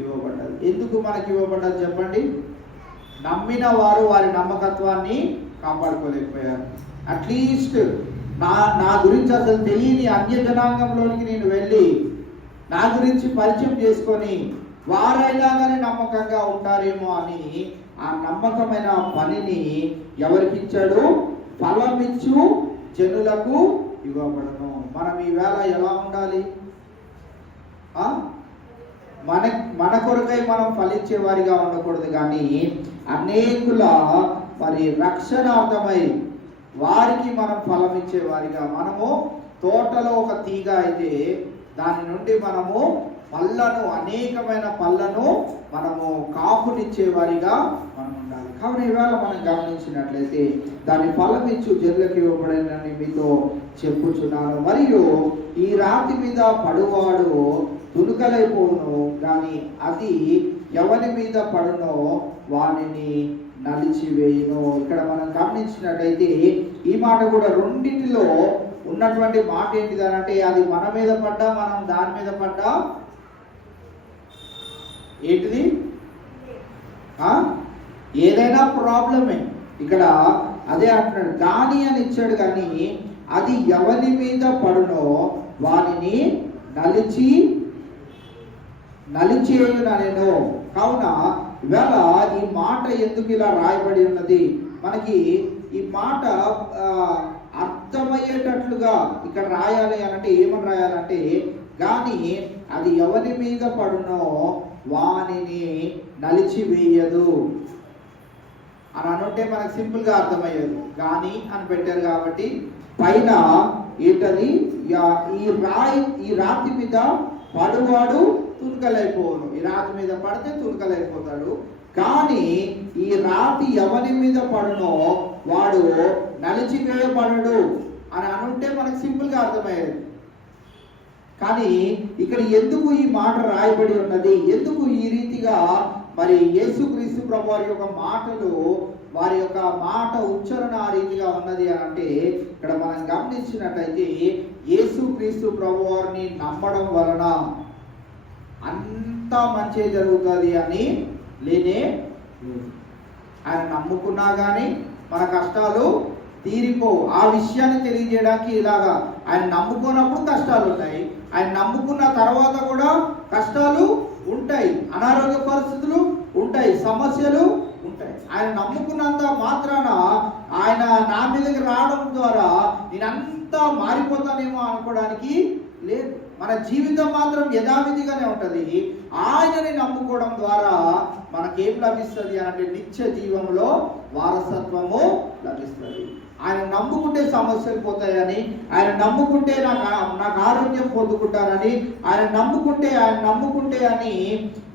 ఇవ్వబడ్డది. ఎందుకు మనకి ఇవ్వబడ్డది చెప్పండి? నమ్మిన వారు వారి నమ్మకత్వాన్ని కాపాడుకోలేకపోయారు. అట్లీస్ట్ నా గురించి అసలు తెలియని అన్య జనాంగంలోనికి నేను వెళ్ళి నా గురించి పరిచయం చేసుకొని వారైనా కానీ నమ్మకంగా ఉంటారేమో అని ఆ నమ్మకమైన పనిని ఎవరికి ఇచ్చాడు? ఫలమిచ్చు జనులకు ఇవ్వబడను. మనం ఈవేళ ఎలా ఉండాలి? మన కొరకై మనం ఫలించే వారిగా ఉండకూడదు, కానీ అనేకుల మరి రక్షణార్థమై వారికి మనం ఫలం ఇచ్చే వారిగా. మనము తోటలో ఒక తీగ అయితే దాని నుండి మనము పళ్ళను, అనేకమైన పళ్ళను మనము కాపునిచ్చే వారిగా మనం ఉండాలి. కావున ఈవేళ మనం గమనించినట్లయితే దాని ఫలం ఇచ్చు జనులకు ఇవ్వబడినని మీతో చెప్పుచున్నాను. మరియు ఈ రాతి మీద పడువాడు తునుకలైపోవును, కానీ అది ఎవరి మీద పడునో వానిని నలిచివేయును. ఇక్కడ మనం గమనించినట్లయితే ఈ మాట కూడా రెండింటిలో ఉన్నటువంటి మాట ఏంటిదనంటే అది మన మీద పడ్డా మనం దాని మీద పడ్డా ఏంటిది? ఏదైనా ప్రాబ్లమే. ఇక్కడ అదే అంటున్నాడు, కానీ అని ఇచ్చాడు, కానీ అది ఎవరి మీద పడునో వానిని నలిచేయుననెను. కావున ఇవాళ ఈ మాట ఎందుకు ఇలా రాయబడి ఉన్నది? మనకి ఈ మాట అర్థమయ్యేటట్లుగా ఇక్కడ రాయాలి అనంటే ఏమని రాయాలంటే, కానీ అది ఎవరి మీద పడునో వానిని నలిచివేయదు అని అనుంటే మనకు సింపుల్గా అర్థమయ్యేది. కానీ అని పెట్టారు కాబట్టి పైన ఏంటది? ఈ రాతి మీద పడువాడు తునకలైపోను. ఈ రాతి మీద పడితే తునకలైపోతాడు. కానీ ఈ రాతి ఎవరి మీద పడునో వాడు నలిచివేయబడడు అని అనుంటే మనకు సింపుల్గా అర్థమయ్యేది. కానీ ఇక్కడ ఎందుకు ఈ మాట రాయబడి ఉన్నది? ఎందుకు ఈ రీతిగా మరి యేసుక్రీస్తు ప్రభు వారి యొక్క మాటలు, వారి యొక్క మాట ఉచ్చారణ ఆ రీతిగా ఉన్నది అని అంటే ఇక్కడ మనం గమనించినట్లయితే యేసుక్రీస్తు ప్రభు వారిని నమ్మడం వలన అంతా మంచి జరుగుతుంది అని లేనే. ఆయన నమ్ముకున్నా కానీ మన కష్టాలు తీరిపోవు. ఆ విషయాన్ని తెలియజేయడానికి ఇలాగా ఆయన నమ్ముకున్నప్పుడు కష్టాలు ఉంటాయి, ఆయన నమ్ముకున్న తర్వాత కూడా కష్టాలు ఉంటాయి, అనారోగ్య పరిస్థితులు ఉంటాయి, సమస్యలు ఉంటాయి. ఆయన నమ్ముకున్నంత మాత్రాన ఆయన నా మీదకి రావడం ద్వారా నేనంతా మారిపోతానేమో అనుకోవడానికి లేదు. మన జీవితం మాత్రం యథావిధిగానే ఉంటుంది. ఆయనని నమ్ముకోవడం ద్వారా మనకేం లభిస్తుంది అంటే నిత్య జీవంలో వారసత్వము లభిస్తుంది. ఆయన నమ్ముకుంటే సమస్యలు పోతాయని, ఆయన నమ్ముకుంటే నాకు ఆరోగ్యం పొందుకుంటారని, ఆయన నమ్ముకుంటే అని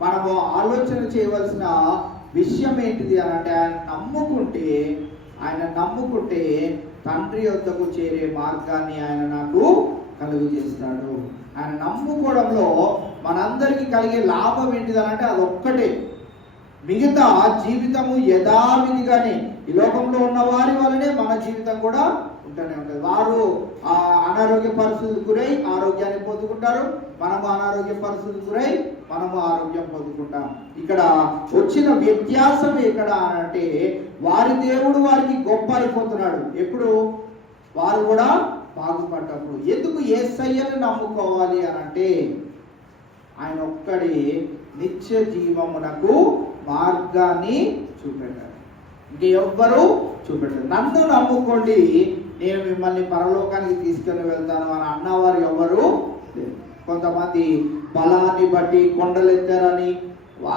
మనము ఆలోచన చేయవలసిన విషయం ఏంటిది అని అంటే ఆయన నమ్ముకుంటే తండ్రి వద్దకు చేరే మార్గాన్ని ఆయన నాకు కలుగు చేస్తాడు. ఆయన నమ్ముకోవడంలో మనందరికీ కలిగే లాభం ఏంటిది అని అంటే అదొక్కటే. మిగతా జీవితము యథావిధిగానే ఈ లోకంలో ఉన్న వారి వల్లనే మన జీవితం కూడా ఉంటూనే ఉంటుంది. వారు అనారోగ్య పరిస్థితులకు గురై ఆరోగ్యాన్ని పొందుకుంటారు, మనము అనారోగ్య పరిస్థితులకు గురై మనము ఆరోగ్యం పొందుకుంటాం. ఇక్కడ వచ్చిన వ్యత్యాసం ఎక్కడ అంటే వారి దేవుడు వారికి గొప్ప అయిపోతున్నాడు ఎప్పుడు? వారు కూడా బాగుపడ్డప్పుడు. ఎందుకు యేసయ్యను నమ్ముకోవాలి అని అంటే ఆయన ఒక్కడి నిత్య జీవమునకు మార్గాన్ని చూపెట్టాడు, ఇంకెవ్వరూ చూపెట్టారు. నన్ను నమ్ముకోండి, నేను మిమ్మల్ని పరలోకానికి తీసుకొని వెళ్తాను అని అన్నవారు ఎవరు లేరు. కొంతమంది బలాన్ని బట్టి కొండలు ఎత్తారని,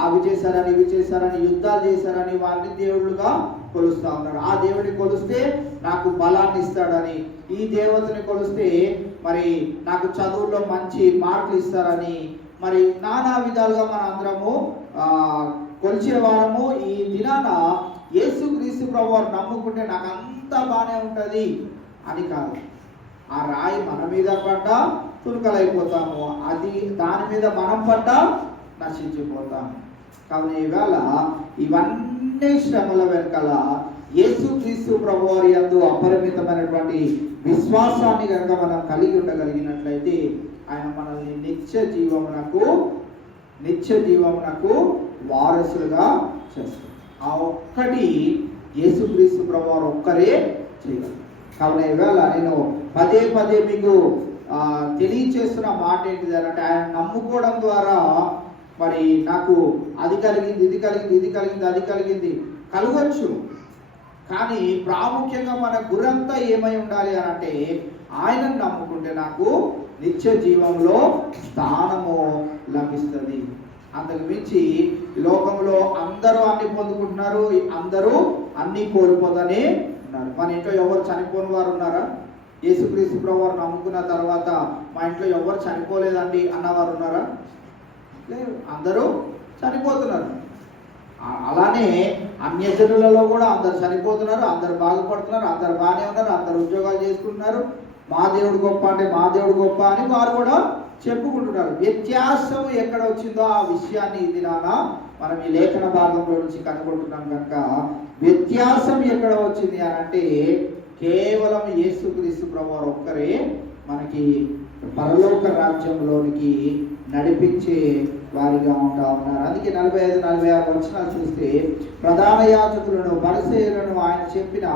అవి చేశారని ఇవి చేశారని, యుద్ధాలు చేశారని వారిని దేవుళ్ళుగా కొలుస్తా ఉన్నారు. ఆ దేవుడిని కొలిస్తే నాకు బలాన్ని ఇస్తాడని, ఈ దేవతని కొలిస్తే మరి నాకు చదువులో మంచి మార్కులు ఇస్తారని, మరి నానా విధాలుగా మన అందరము కొలిచే వారము. ఈ దినాన యేసుక్రీస్తు ప్రభువారు నమ్ముకుంటే నాకు అంతా బాగానే ఉంటుంది అని కాదు. ఆ రాయి మన మీద పడ్డా తునకలైపోతాము, అది దాని మీద మనం పడ్డా నశించిపోతాము. కావున ఈవేళ ఇవన్నీ శ్రమల వెనకాల యేసుక్రీస్తు ప్రభువారి యందు అపరిమితమైనటువంటి విశ్వాసాన్ని కనుక మనం కలిగి ఉండగలిగినట్లయితే ఆయన మనల్ని నిత్య జీవమునకు వారసులుగా చేస్తారు. ఆ ఒక్కటి యేసుక్రీస్తు ప్రభువారు ఒక్కరే చేయగలరు. కావున ఈవేళ నేను పదే మీకు తెలియచేస్తున్న మాట ఏంటిది అంటే ఆయన నమ్ముకోవడం ద్వారా మరి నాకు అది కలిగింది, ఇది కలిగింది, అది కలిగింది కలగచ్చు. కానీ ప్రాముఖ్యంగా మన గురంతా ఏమై ఉండాలి అని అంటే ఆయనను నమ్ముకుంటే నాకు నిత్య జీవంలో స్థానము లభిస్తుంది. అంతకు మించి లోకంలో అందరూ అన్ని పొందుకుంటున్నారు, అందరూ అన్ని కోల్పోతూనే ఉన్నారు. మన ఇంట్లో ఎవరు చనిపోని వారు ఉన్నారా? యేసుక్రీస్తు ప్రభువారు నమ్ముకున్న తర్వాత మా ఇంట్లో ఎవరు చనిపోలేదండి అన్నవారు ఉన్నారా? లేదు, అందరూ చనిపోతున్నారు. అలానే అన్యజనులలో కూడా అందరు చనిపోతున్నారు, అందరు బాగుపడుతున్నారు, అందరు బాగానే ఉన్నారు, అందరు ఉద్యోగాలు చేసుకుంటున్నారు. మా దేవుడు గొప్ప అంటే మా దేవుడు గొప్ప అని వారు కూడా చెప్పుకుంటున్నారు. వ్యత్యాసం ఎక్కడ వచ్చిందో ఆ విషయాన్ని ఈ దినాన మనం ఈ లేఖన భాగంలో నుంచి కనుగొంటున్నాం. కనుక వ్యత్యాసం ఎక్కడ వచ్చింది అని అంటే కేవలం యేసుక్రీస్తు ప్రభువారు ఒక్కరే మనకి పరలోక రాజ్యంలోనికి నడిపించే వారిగా ఉంటా ఉన్నారు. అందుకే 45-46 వచనాలు చూస్తే ప్రధాన యాజకులను పరిసయ్యులను ఆయన చెప్పిన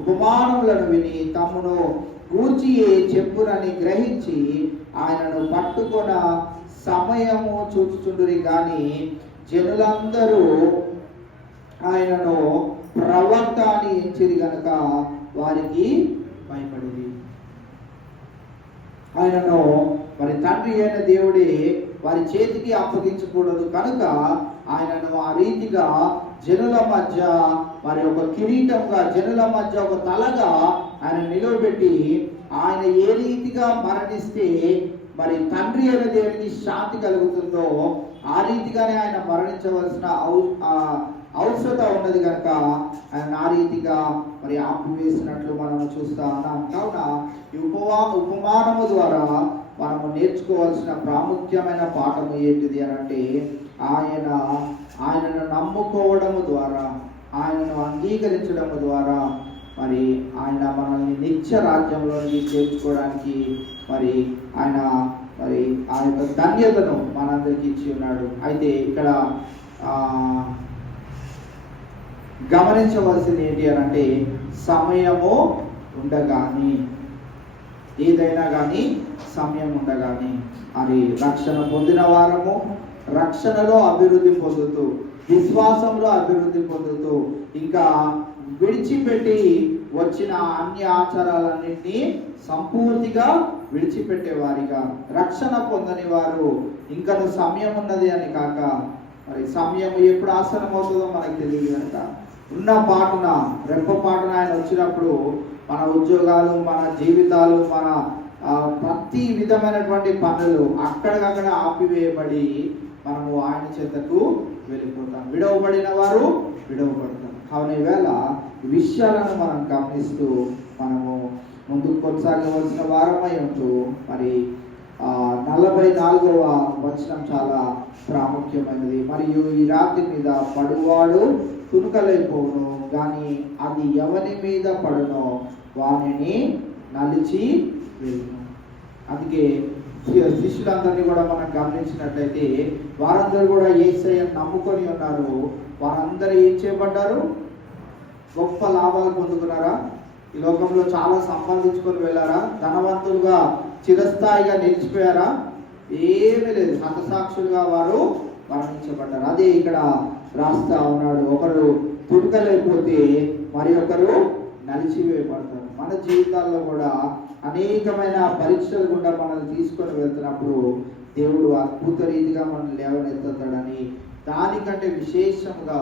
ఉపమానములను విని తమ్మును గూర్చి చెప్పునని గ్రహించి ఆయనను పట్టుకొన సమయము చూచుచుండురి గాని జనులందరూ ఆయనను ప్రవక్త అని ఎంచిరి గనుక వారికి భయపడింది. ఆయనను మరి తండ్రి అయిన దేవుడే వారి చేతికి అప్పగించకూడదు కనుక ఆయనను ఆ రీతిగా జనుల మధ్య మరి ఒక కిరీటంగా, జనుల మధ్య ఒక తలగా ఆయన నిలవబెట్టి ఆయన ఏ రీతిగా మరణిస్తే మరి తండ్రి అయిన దేవునికి శాంతి కలుగుతుందో ఆ రీతిగానే ఆయన మరణించవలసిన అవసరత ఉన్నది కనుక ఆయన ఆ రీతిగా మరి ఆపివేసినట్లు మనము చూస్తా ఉన్నాం. కావున ఈ ఉపమానము ద్వారా మనము నేర్చుకోవాల్సిన ప్రాముఖ్యమైన పాఠము ఏంటిది అని అంటే ఆయనను నమ్ముకోవడము ద్వారా, ఆయనను అంగీకరించడము ద్వారా మరి ఆయన మనల్ని నిత్య రాజ్యంలోకి చేర్చుకోవడానికి మరి ఆయన మరి ఆ యొక్క ధన్యతను మనందరికీ ఇచ్చి ఉన్నాడు. అయితే ఇక్కడ గమనించవలసింది ఏంటి అని అంటే సమయము ఉండగాని, ఏదైనా కానీ సమయం ఉండగాని, అది రక్షణ పొందిన వారము రక్షణలో అభివృద్ధి పొందుతూ, విశ్వాసంలో అభివృద్ధి పొందుతూ, ఇంకా విడిచిపెట్టి వచ్చిన అన్ని ఆచారాలన్నింటినీ సంపూర్తిగా విడిచిపెట్టే వారిగా, రక్షణ పొందని వారు ఇంకను సమయం ఉన్నది అని కాక, మరి సమయం ఎప్పుడు ఆసనం అవుతుందో మనకు తెలియదు కనుక ఉన్న పాటున రెప్ప పాటున ఆయన వచ్చినప్పుడు మన ఉద్యోగాలు, మన జీవితాలు, మన ప్రతి విధమైనటువంటి పనులు అక్కడికక్కడ ఆపివేయబడి మనము ఆయన చెంతకు వెళ్ళిపోతాం. విడవబడిన వారు విడవబడతాం. కావున ఈవేళ ఈ విషయాలను మనం గమనిస్తూ మనము ముందుకు కొనసాగవలసిన వారమై ఉంటూ, మరి 44వ వచనం చాలా ప్రాముఖ్యమైనది. మరియు ఈ రాత్రి మీద పడువాడు తునకలైపోను, కానీ అది ఎవరి మీద పడునో వానిని నలిచి వెళ్ళును. అందుకే శిష్యులందరినీ కూడా మనం గమనించినట్లయితే వారందరూ కూడా యేసయ్యను నమ్ముకొని ఉన్నారు. వారందరూ ఏం చేయబడ్డారు? గొప్ప లాభాలు పొందుకున్నారా? ఈ లోకంలో చాలా సంపాదించుకొని వెళ్ళారా? ధనవంతులుగా చిరస్థాయిగా నిలిచిపోయారా? ఏమీ లేదు. హతసాక్షులుగా వారు మరణించబడ్డారు. అదే ఇక్కడ రాస్తా ఉన్నాడు. ఒకరు తునకలైపోతే మరి ఒకరు నలిచివేయబడతారు. మన జీవితాల్లో కూడా అనేకమైన పరీక్షలు గుండా మనల్ని తీసుకొని వెళ్తున్నప్పుడు దేవుడు అద్భుత రీతిగా మనల్ని లేవనెత్తుతాడని, దానికంటే విశేషంగా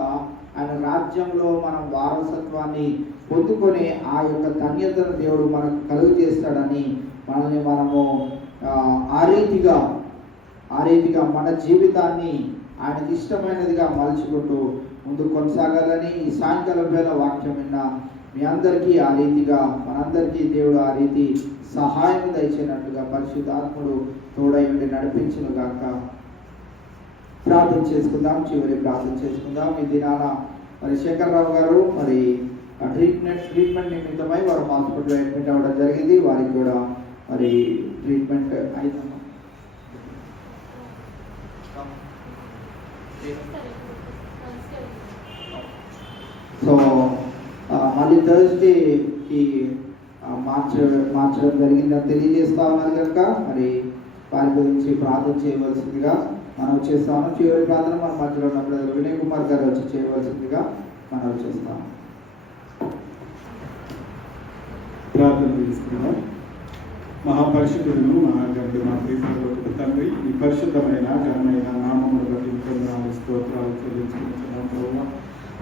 ఆయన రాజ్యంలో మనం వారసత్వాన్ని పొందుకొని ఆ యొక్క ధన్యతను దేవుడు మనకు కలుగు చేస్తాడని మనల్ని మనము ఆ రీతిగా మన జీవితాన్ని ఆయనకి ఇష్టమైనదిగా మలుచుకుంటూ ముందుకు కొనసాగాలని ఈ సాయంకాలం వేళ వాక్యం విన్న మీ అందరికీ ఆ రీతిగా మనందరికీ దేవుడు ఆ రీతి సహాయం దయచేనట్లుగా పరిశుద్ధాత్ముడు తోడై ఉండి నడిపించును గాక. ప్రార్థన చేసుకుందాం. చివరి ప్రార్థన చేసుకుందాం. ఈ దినాన మరి శేఖర్రావు గారు మరి ట్రీట్మెంట్ నిమిత్తమై వారు హాస్పిటల్లో అడ్మిట్ అవ్వడం జరిగింది. వారికి కూడా మరి ట్రీట్మెంట్ అయినా సో మళ్ళీ థర్స్డేకి మార్చడం జరిగిందని తెలియజేస్తా ఉన్నారు కనుక మరి వారి గురించి ప్రార్థన చేయవలసిందిగా మనం చేస్తాము. చివరి ప్రార్థన మన మధ్యలో ఉన్నప్పుడు వినయ్ కుమార్ గారు వచ్చి చేయవలసిందిగా మనం చేస్తాము. ప్రార్థన చేసుకుందాం. మహాపరిశుద్ధులను మహాగణుడు మా ప్రియమైన తండ్రి, ఈ పరిశుద్ధమైన ఘనమైన నామమును బట్టి వందనాలు స్తోత్రాలు చెల్లించుకుంటున్నాం ప్రభువా.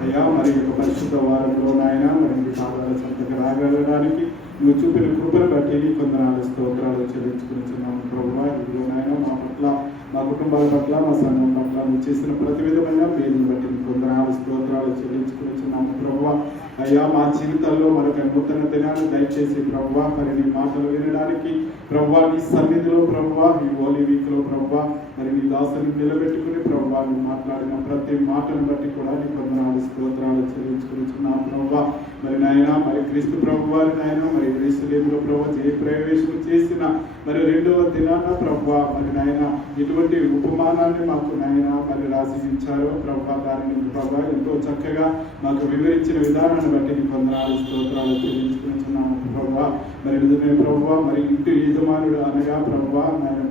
అయ్యా, మరి యొక్క పరిశుద్ధ వారంలో నాయన మరి మీ పాదాల సంతకు రాగలడానికి నువ్వు చూపిన కృపను బట్టి వందనాలు స్తోత్రాలు చెల్లించుకుంటున్నాం ప్రభువా. ఇదిగో నాయన మా పట్ల, మా కుటుంబాల పట్ల, మా సంఘం పట్ల నువ్వు చేసిన ప్రతి విధమైన పేరుని బట్టి వందనాలు స్తోత్రాలు చెల్లించుకుంటున్నాము ప్రభువా. అయ్యా, మా జీవితాల్లో మనకు నూతన దినాన్ని దయచేసి ప్రభువా, మరి నీ మాటలు వినడానికి ప్రభువా, నీ సన్నిధిలో ప్రభువా, ఈ హోలీ వీక్ లో ప్రభువా, మరి నీ దాసుని నిలబెట్టుకుని ప్రభువా, నువ్వు మాట్లాడిన ప్రతి మాటను బట్టి కూడా నీ వందనాలు స్తోత్రాలు చెల్లించుకుంటున్నాం ప్రభువా. మరి నాయన మరి క్రీస్తు ప్రభువారి నాయన మరి క్రీస్తులో ప్రభు జయప్రవేశం చేసిన మరి 2వ దినాన ప్రభువా, మరి నాయన ఇటువంటి ఉపమానాన్ని మాకు నాయన మరి రాసి ఇచ్చారు ప్రభువా. దానిని ప్రభువా ఎంతో చక్కగా మాకు వివరించిన విధానాన్ని బట్టి నీ వందనాలు స్తోత్రాలు చెల్లించుకుంటున్నాము ప్రభువా. మరి నిజమే ప్రభువా, మరి ఇంటి యజమానుడు అనగా ప్రభువా నాయన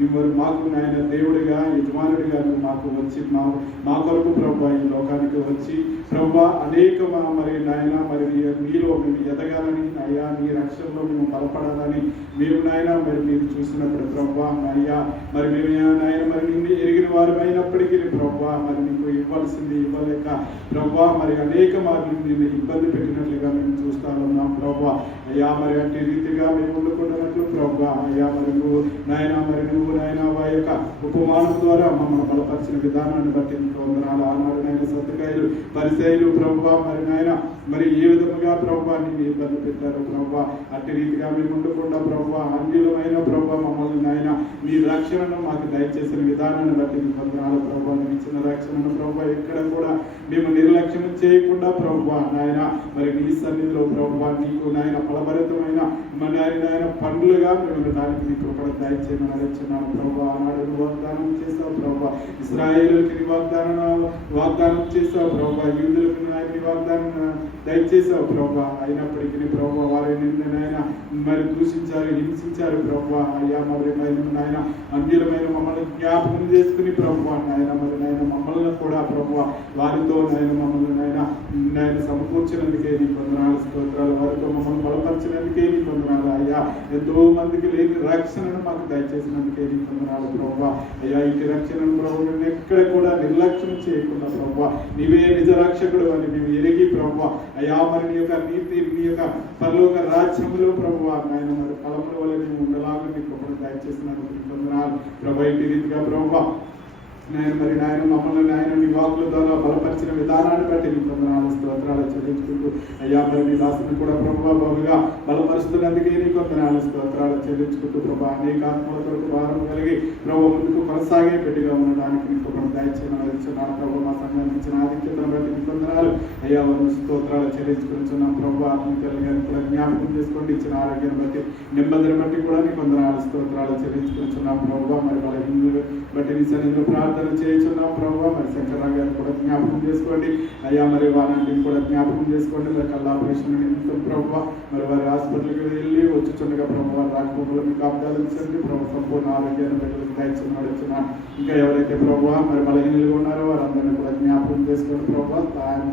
నువ్వు మాకు నాయన దేవుడిగా యజమానుడిగా నువ్వు మాకు వచ్చి మా కొరకు ప్రభువా ఈ లోకానికి వచ్చి ప్రభువా అనేక మరి నాయన మరి మీలో మేము ఎదగాలని అయ్యా, నీ రక్షణలో మేము బలపడాలని మేము నాయన మరి మీరు చూసినప్పుడు ప్రభువా అయ్యా, మరి మేము నాయన మరి నిన్ను ఎరిగిన వారు అయినప్పటికీ ప్రభువా మరి నీకు ఇవ్వాల్సింది ఇవ్వలేక ప్రభువా మరి అనేక మార్లు నిన్ను ఇబ్బంది పెట్టినట్లుగా మేము చూస్తా ఉన్నాం ప్రభువా. అయ్యా, మరి అట్టి రీతిగా మేము ఉండకుండానట్లు ప్రభువా అయ్యా, మరి నువ్వు నాయన మరి నువ్వు నాయన వారి యొక్క ఉపమానం ద్వారా మమ్మల్ని బలపరిచిన విధానాన్ని బట్టి వందనాలు. ఆనాడు నాయన సత్తుకాయలు పరిసయ్యులు ప్రభువా మరి నాయన మరి ఏ విధముగా ప్రభువా నిన్ను ఇబ్బంది పెట్టారు ప్రభువా, అట్టి రీతిగా మేము ఉండకుండా ప్రభువా అన్యులమైన ప్రభువా మమ్మల్ని నాయన మీ రక్షణను మాకు దయచేసిన విధానాన్ని బట్టి నీ వందనాలు ప్రభావ. మీరు ఇచ్చిన రక్షణను ప్రభావ ఎక్కడ కూడా మేము నిర్లక్ష్యం చేయకుండా ప్రభావ నాయన మరి నీ సన్నిధిలో ప్రభావ నీకు నాయన ఫలభరితమైన నాయన పండ్లుగా మేము దానికి నీ కృపను దయచేయమని అడుగుతున్నాను ప్రభావ. ఆనాడు వాగ్దానం చేస్తావు ప్రభావ, ఇశ్రాయేలుకి వాగ్దానం చేస్తావు ప్రభావ, యూదులకు నాయన వాగ్దానం దయచేసావు ప్రభావ. అయినప్పటికీ ప్రభావ వారి నాయన మరి దూషించారు, హింసించారు ప్రభావ. అయ్యా మరి నాయన అన్యులమైన మమ్మల్ని జ్ఞాపకం చేసుకుని ప్రభావ నాయన మరి నాయన మమ్మల్ని కూడా ప్రభావ వారితో నాయన మమ్మల్ని నాయన సమకూర్చినందుకే నీ వందనాలు స్తోత్రాలు. వారితో మమ్మల్ని బలపరిచినందుకే నీ వందనాలు అయ్యా. ఎంతో మందికి లేని రక్షణను మాకు దయచేసినందుకే నీ వందనాలు ప్రభావ. అయ్యా ఇంటి రక్షణను ప్రభావ నేను ఎక్కడ కూడా నిర్లక్ష్యం చేయకుండా ప్రభావ నీవే నిజ రక్షకుడు అని మేము ఎరిగి ప్రభావ అయ్యా మరి నీ యొక్క నీతి నీ యొక్క పరలోక రాజ్యంలో ప్రభువా నాయన మరి ఫలముల వల్ల మేము ఉండలాగా నీ కృపను దయచేసినందుకు నీ వందనాలు ప్రభావ. ఇంటి రీతిగా ప్రభువా నేను మరి నాయన మమ్మల్ని నాయన నీ వాకుల ద్వారా బలపరిచిన విధానాన్ని బట్టి నీ వందనాలు స్తోత్రాలు చెల్లించుకుంటూ అయ్యా మరి నీ దాసుని కూడా ప్రభువా బాగుగా బలపరుస్తున్నందుకే నీ వందనాలు స్తోత్రాలు చెల్లించుకుంటూ ప్రభా అనేక ఆత్మల కొరకు భారం కలిగి ప్రభు ముందుకు కొనసాగే పెట్టిగా ఉండడానికి నీ కృపను దయచేయమని ప్రభు. మా సంఘానికి ఇచ్చిన ఆధిక్యతను బట్టి నీ వందనాలు అయ్యా వారిని స్తోత్రాలు చెల్లించుకుంటున్నాం ప్రభు. ఆత్మీయులు గారిని కూడా జ్ఞాపకం చేసుకోండి, ఇచ్చిన ఆరోగ్యాన్ని బట్టి నెమ్మదిని బట్టి కూడా నీ వందనాలు స్తోత్రాలు చెల్లించుకుంటున్నాం ప్రభు. మరి వాళ్ళ హిందువులు బట్టి నీ సన్నిధిలో ప్రార్థన చేయించున్నాం ప్రభావ. మరి శంకర్రావు గారిని కూడా జ్ఞాపకం చేసుకోండి అయ్యా. మరి వారిని కూడా జ్ఞాపకం చేసుకోండి. మరి కళ్ళ ఆపరేషన్ నిమిత్తం ప్రభావ మరి వారి హాస్పిటల్కి వెళ్ళి వచ్చుచుండగా ప్రభావ రాకపోకలు మీకు అబ్దాలించండి ప్రభావ. సంపూర్ణ ఆరోగ్యాన్ని బిడ్డలకు దయచేసి నడుచున్నాను. ఇంకా ఎవరైతే ప్రభావ మరి బలహీనలుగా ఉన్నారో వారందరినీ కూడా జ్ఞాపకం చేసుకోండి ప్రభావ,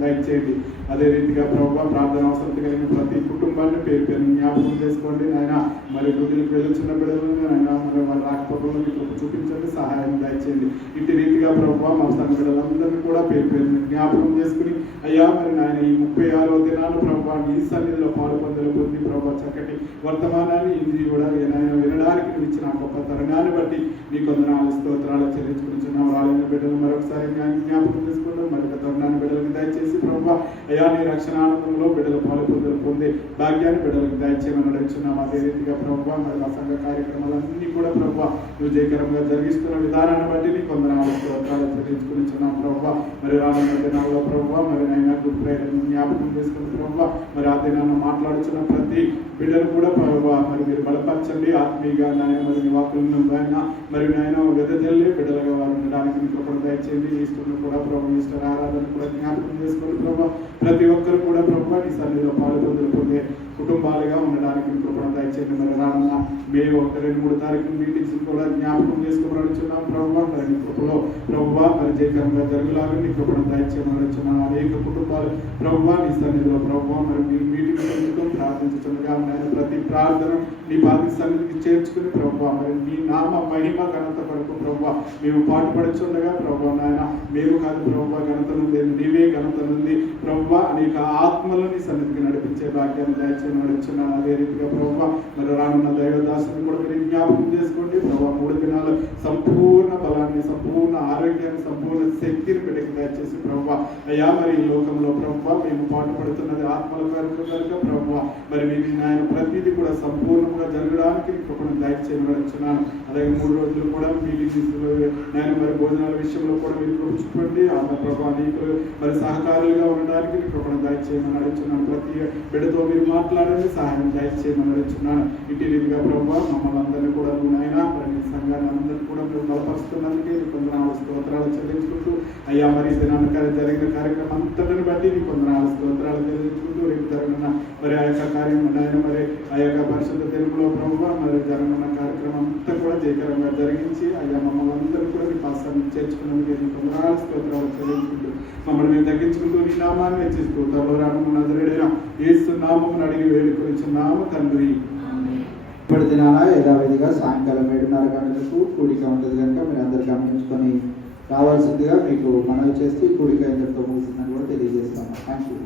దయచేయండి. అదే రీతిగా ప్రభావ ప్రార్థన అవసరం కలిగిన ప్రతి కుటుంబాన్ని పేరు పేరు జ్ఞాపకం చేసుకోండి నాయన. మరి గుడికి వెళ్ళుచున్న బిడ్డలు నాయన మరి వారి రాకపోకలు మీకు చూపించండి, సహాయం దయచేయండి. ఇటు రీతిగా ప్రభావ మా సంఘ బిడ్డలందరినీ కూడా పేరు పేరు జ్ఞాపకం చేసుకుని అయ్యా మరి నాయన ఈ 36వ దినాలు ప్రభావ ఈ సన్నిధిలో పాల్పొందలు పొంది ప్రభావ చక్కటి వర్తమానాన్ని ఇది కూడా నాయన వినడానికి నువ్వు ఇచ్చిన గొప్ప తరుణాన్ని బట్టి నీ వందనాలు స్తోత్రాలు చెల్లించుకుంటున్నాం. వాళ్ళైన బిడ్డలు మరొకసారి జ్ఞాపకం చేసుకుంటాం. మరొక తరుణాన్ని బిడ్డలకు దయచేసి ప్రభావ అయ్యా నీ రక్షణ ఆనందంలో బిడ్డలు పాల్పొందలు పొందే భాగ్యాన్ని బిడ్డలకు దయచేయమని నడుచున్నాం. అదే రీతిగా ప్రభావ మరి మా సంఘ కార్యక్రమాలన్నీ కూడా ప్రభావ నువ్వు జయకరంగా జరిగిస్తున్న విధానాన్ని బట్టి నీ వందనాలు స్తోత్రాలు చెల్లించుకుంటున్నాం ప్రభావ. మరి రానున్న దినాల్లో ప్రభావ మరి నాయన గుడ్ ఫ్రైడేని జ్ఞాపకం చేసుకున్న ప్రభావ మరి ఆ దినాన్ని మాట్లాడుతున్న ప్రతి బిడ్డను కూడా ప్రభావ మరి మీరు బలపరచండి ఆత్మీయంగా నాయన మరి నీ వాకులను నాయన మరి నాయన వెదజల్లి బిడ్డలుగా వారు ఉండడానికి మీకు కూడా దయచేయండి. ఈస్టర్ను కూడా ప్రభావ ఈస్టర్ ఆరాధన కూడా జ్ఞాపకం చేసుకోండి ప్రభావ. ప్రతి ఒక్కరు కూడా ప్రభావ నీ సన్నిధిలో పాల్పొందులు పొందే కుటుంబాలుగా ఉండడానికి మీకు కూడా దయచేయండి. మరి రానున్న మే 1-2-3 తారీఖు మీటింగ్స్ కూడా జ్ఞాపకం చేసుకుని నడుచున్నాం ప్రభావ. మరి నీ కృపలో ప్రభావ మరి జయకరంగా జరుగులాగా నీ కృపను దయచేయమని నడుచున్నాం. అనేక కుటుంబాలు ప్రభావ నీ సన్నిధిలో ప్రభావ మరి మీ మీటింగ్ పెంచుకొని ప్రార్థించుతుండగా ప్రతి ప్రార్థన నీ పాతి సన్నిధికి చేర్చుకుని ప్రభావ మరి నీ నామ మహిమ ఘనత కొరకు ప్రభావ మేము పాటుపడుచుండగా ప్రభావ నాయన మేము కాదు ప్రభావ ఘనత నుండి నీవే ఘనత నుండి ప్రభావ అనేక ఆత్మలను నీ సన్నిధికి నడిపించే భాగ్యాన్ని దయచేయమని నడుచున్నాను. అదే రీతిగా ప్రభావ మరి రానున్న దైవదాసుని కూడా మీరు జ్ఞాపకం చేసుకోండి ప్రభావ. 3 దినాలు సంపూర్ణ బలాన్ని, సంపూర్ణ ఆరోగ్యాన్ని, సంపూర్ణ శక్తిని బిడ్డకి దయచేసి ప్రభావ అయ్యా మరి ఈ లోకంలో ప్రభావ మేము పాటుపడుతున్నది ఆత్మల కొరకు కనుక ప్రభావ మరి మీకు నాయన ప్రతిదీ కూడా సంపూర్ణంగా జరగడానికి కృపను దయచేయమని నడుచున్నాను. అలాగే 3 రోజులు కూడా మీటింగ్స్ నేను మరి భోజనాల విషయంలో కూడా మీరు చూసుకోండి. ఆమె ప్రభావ నీకు మరి సహకారులుగా ఉండడానికి కృపను దయచేయమని నడుచున్నాను. ప్రతి బిడ్డతో మీరు మాట్లాడండి, సహాయం దయచేయమని నడుచున్నాను. ఇటు రీతిగా ప్రభావ మమ్మల్ని అందరినీ కూడా నాయన ప్రతి సంఘాన్ని అందరినీ కూడా మీరు బలపరుస్తున్నందుకే నీకు వందనాలు స్తోత్రాలు చెల్లించుకుంటూ అయ్యా మరి దినానికి జరిగిన కార్యక్రమం అంతటిని బట్టి నీకు వందనాలు స్తోత్రాలు చెల్లించుకుంటూ రేపు జరగనున్న మరి ఆ యొక్క కార్యం నాయన మరి ఆ యొక్క పరిశుద్ధ తెలుగులో ప్రభావ మరి జరగనున్న కార్యక్రమం అంతా కూడా జయకరంగా జరిగించి అయ్యా మమ్మల్ని అందరూ కూడా నీ పాసాన్ని చేర్చుకున్నందుకు నీకు వందనాలు స్తోత్రాలు చెల్లించుకుంటూ మమ్మల్ని మేము తగ్గించుకుంటూ నీ నామాన్ని హెచ్చిస్తూ త్వరలో రాను నజరేయుడైన యేసు నామమును అడిగి వేడుకొనిచున్నాము తండ్రి. ఇప్పటి దినాన యథావిధిగా సాయంకాలం 7:30 గంటలకు కూడిక ఉంటుంది కనుక మీరు అందరు గమనించుకొని రావాల్సిందిగా మీకు మనవి చేస్తూ కూడిక ఎంతటితో ముగిసిందని కూడా తెలియజేస్తాను. Thank you.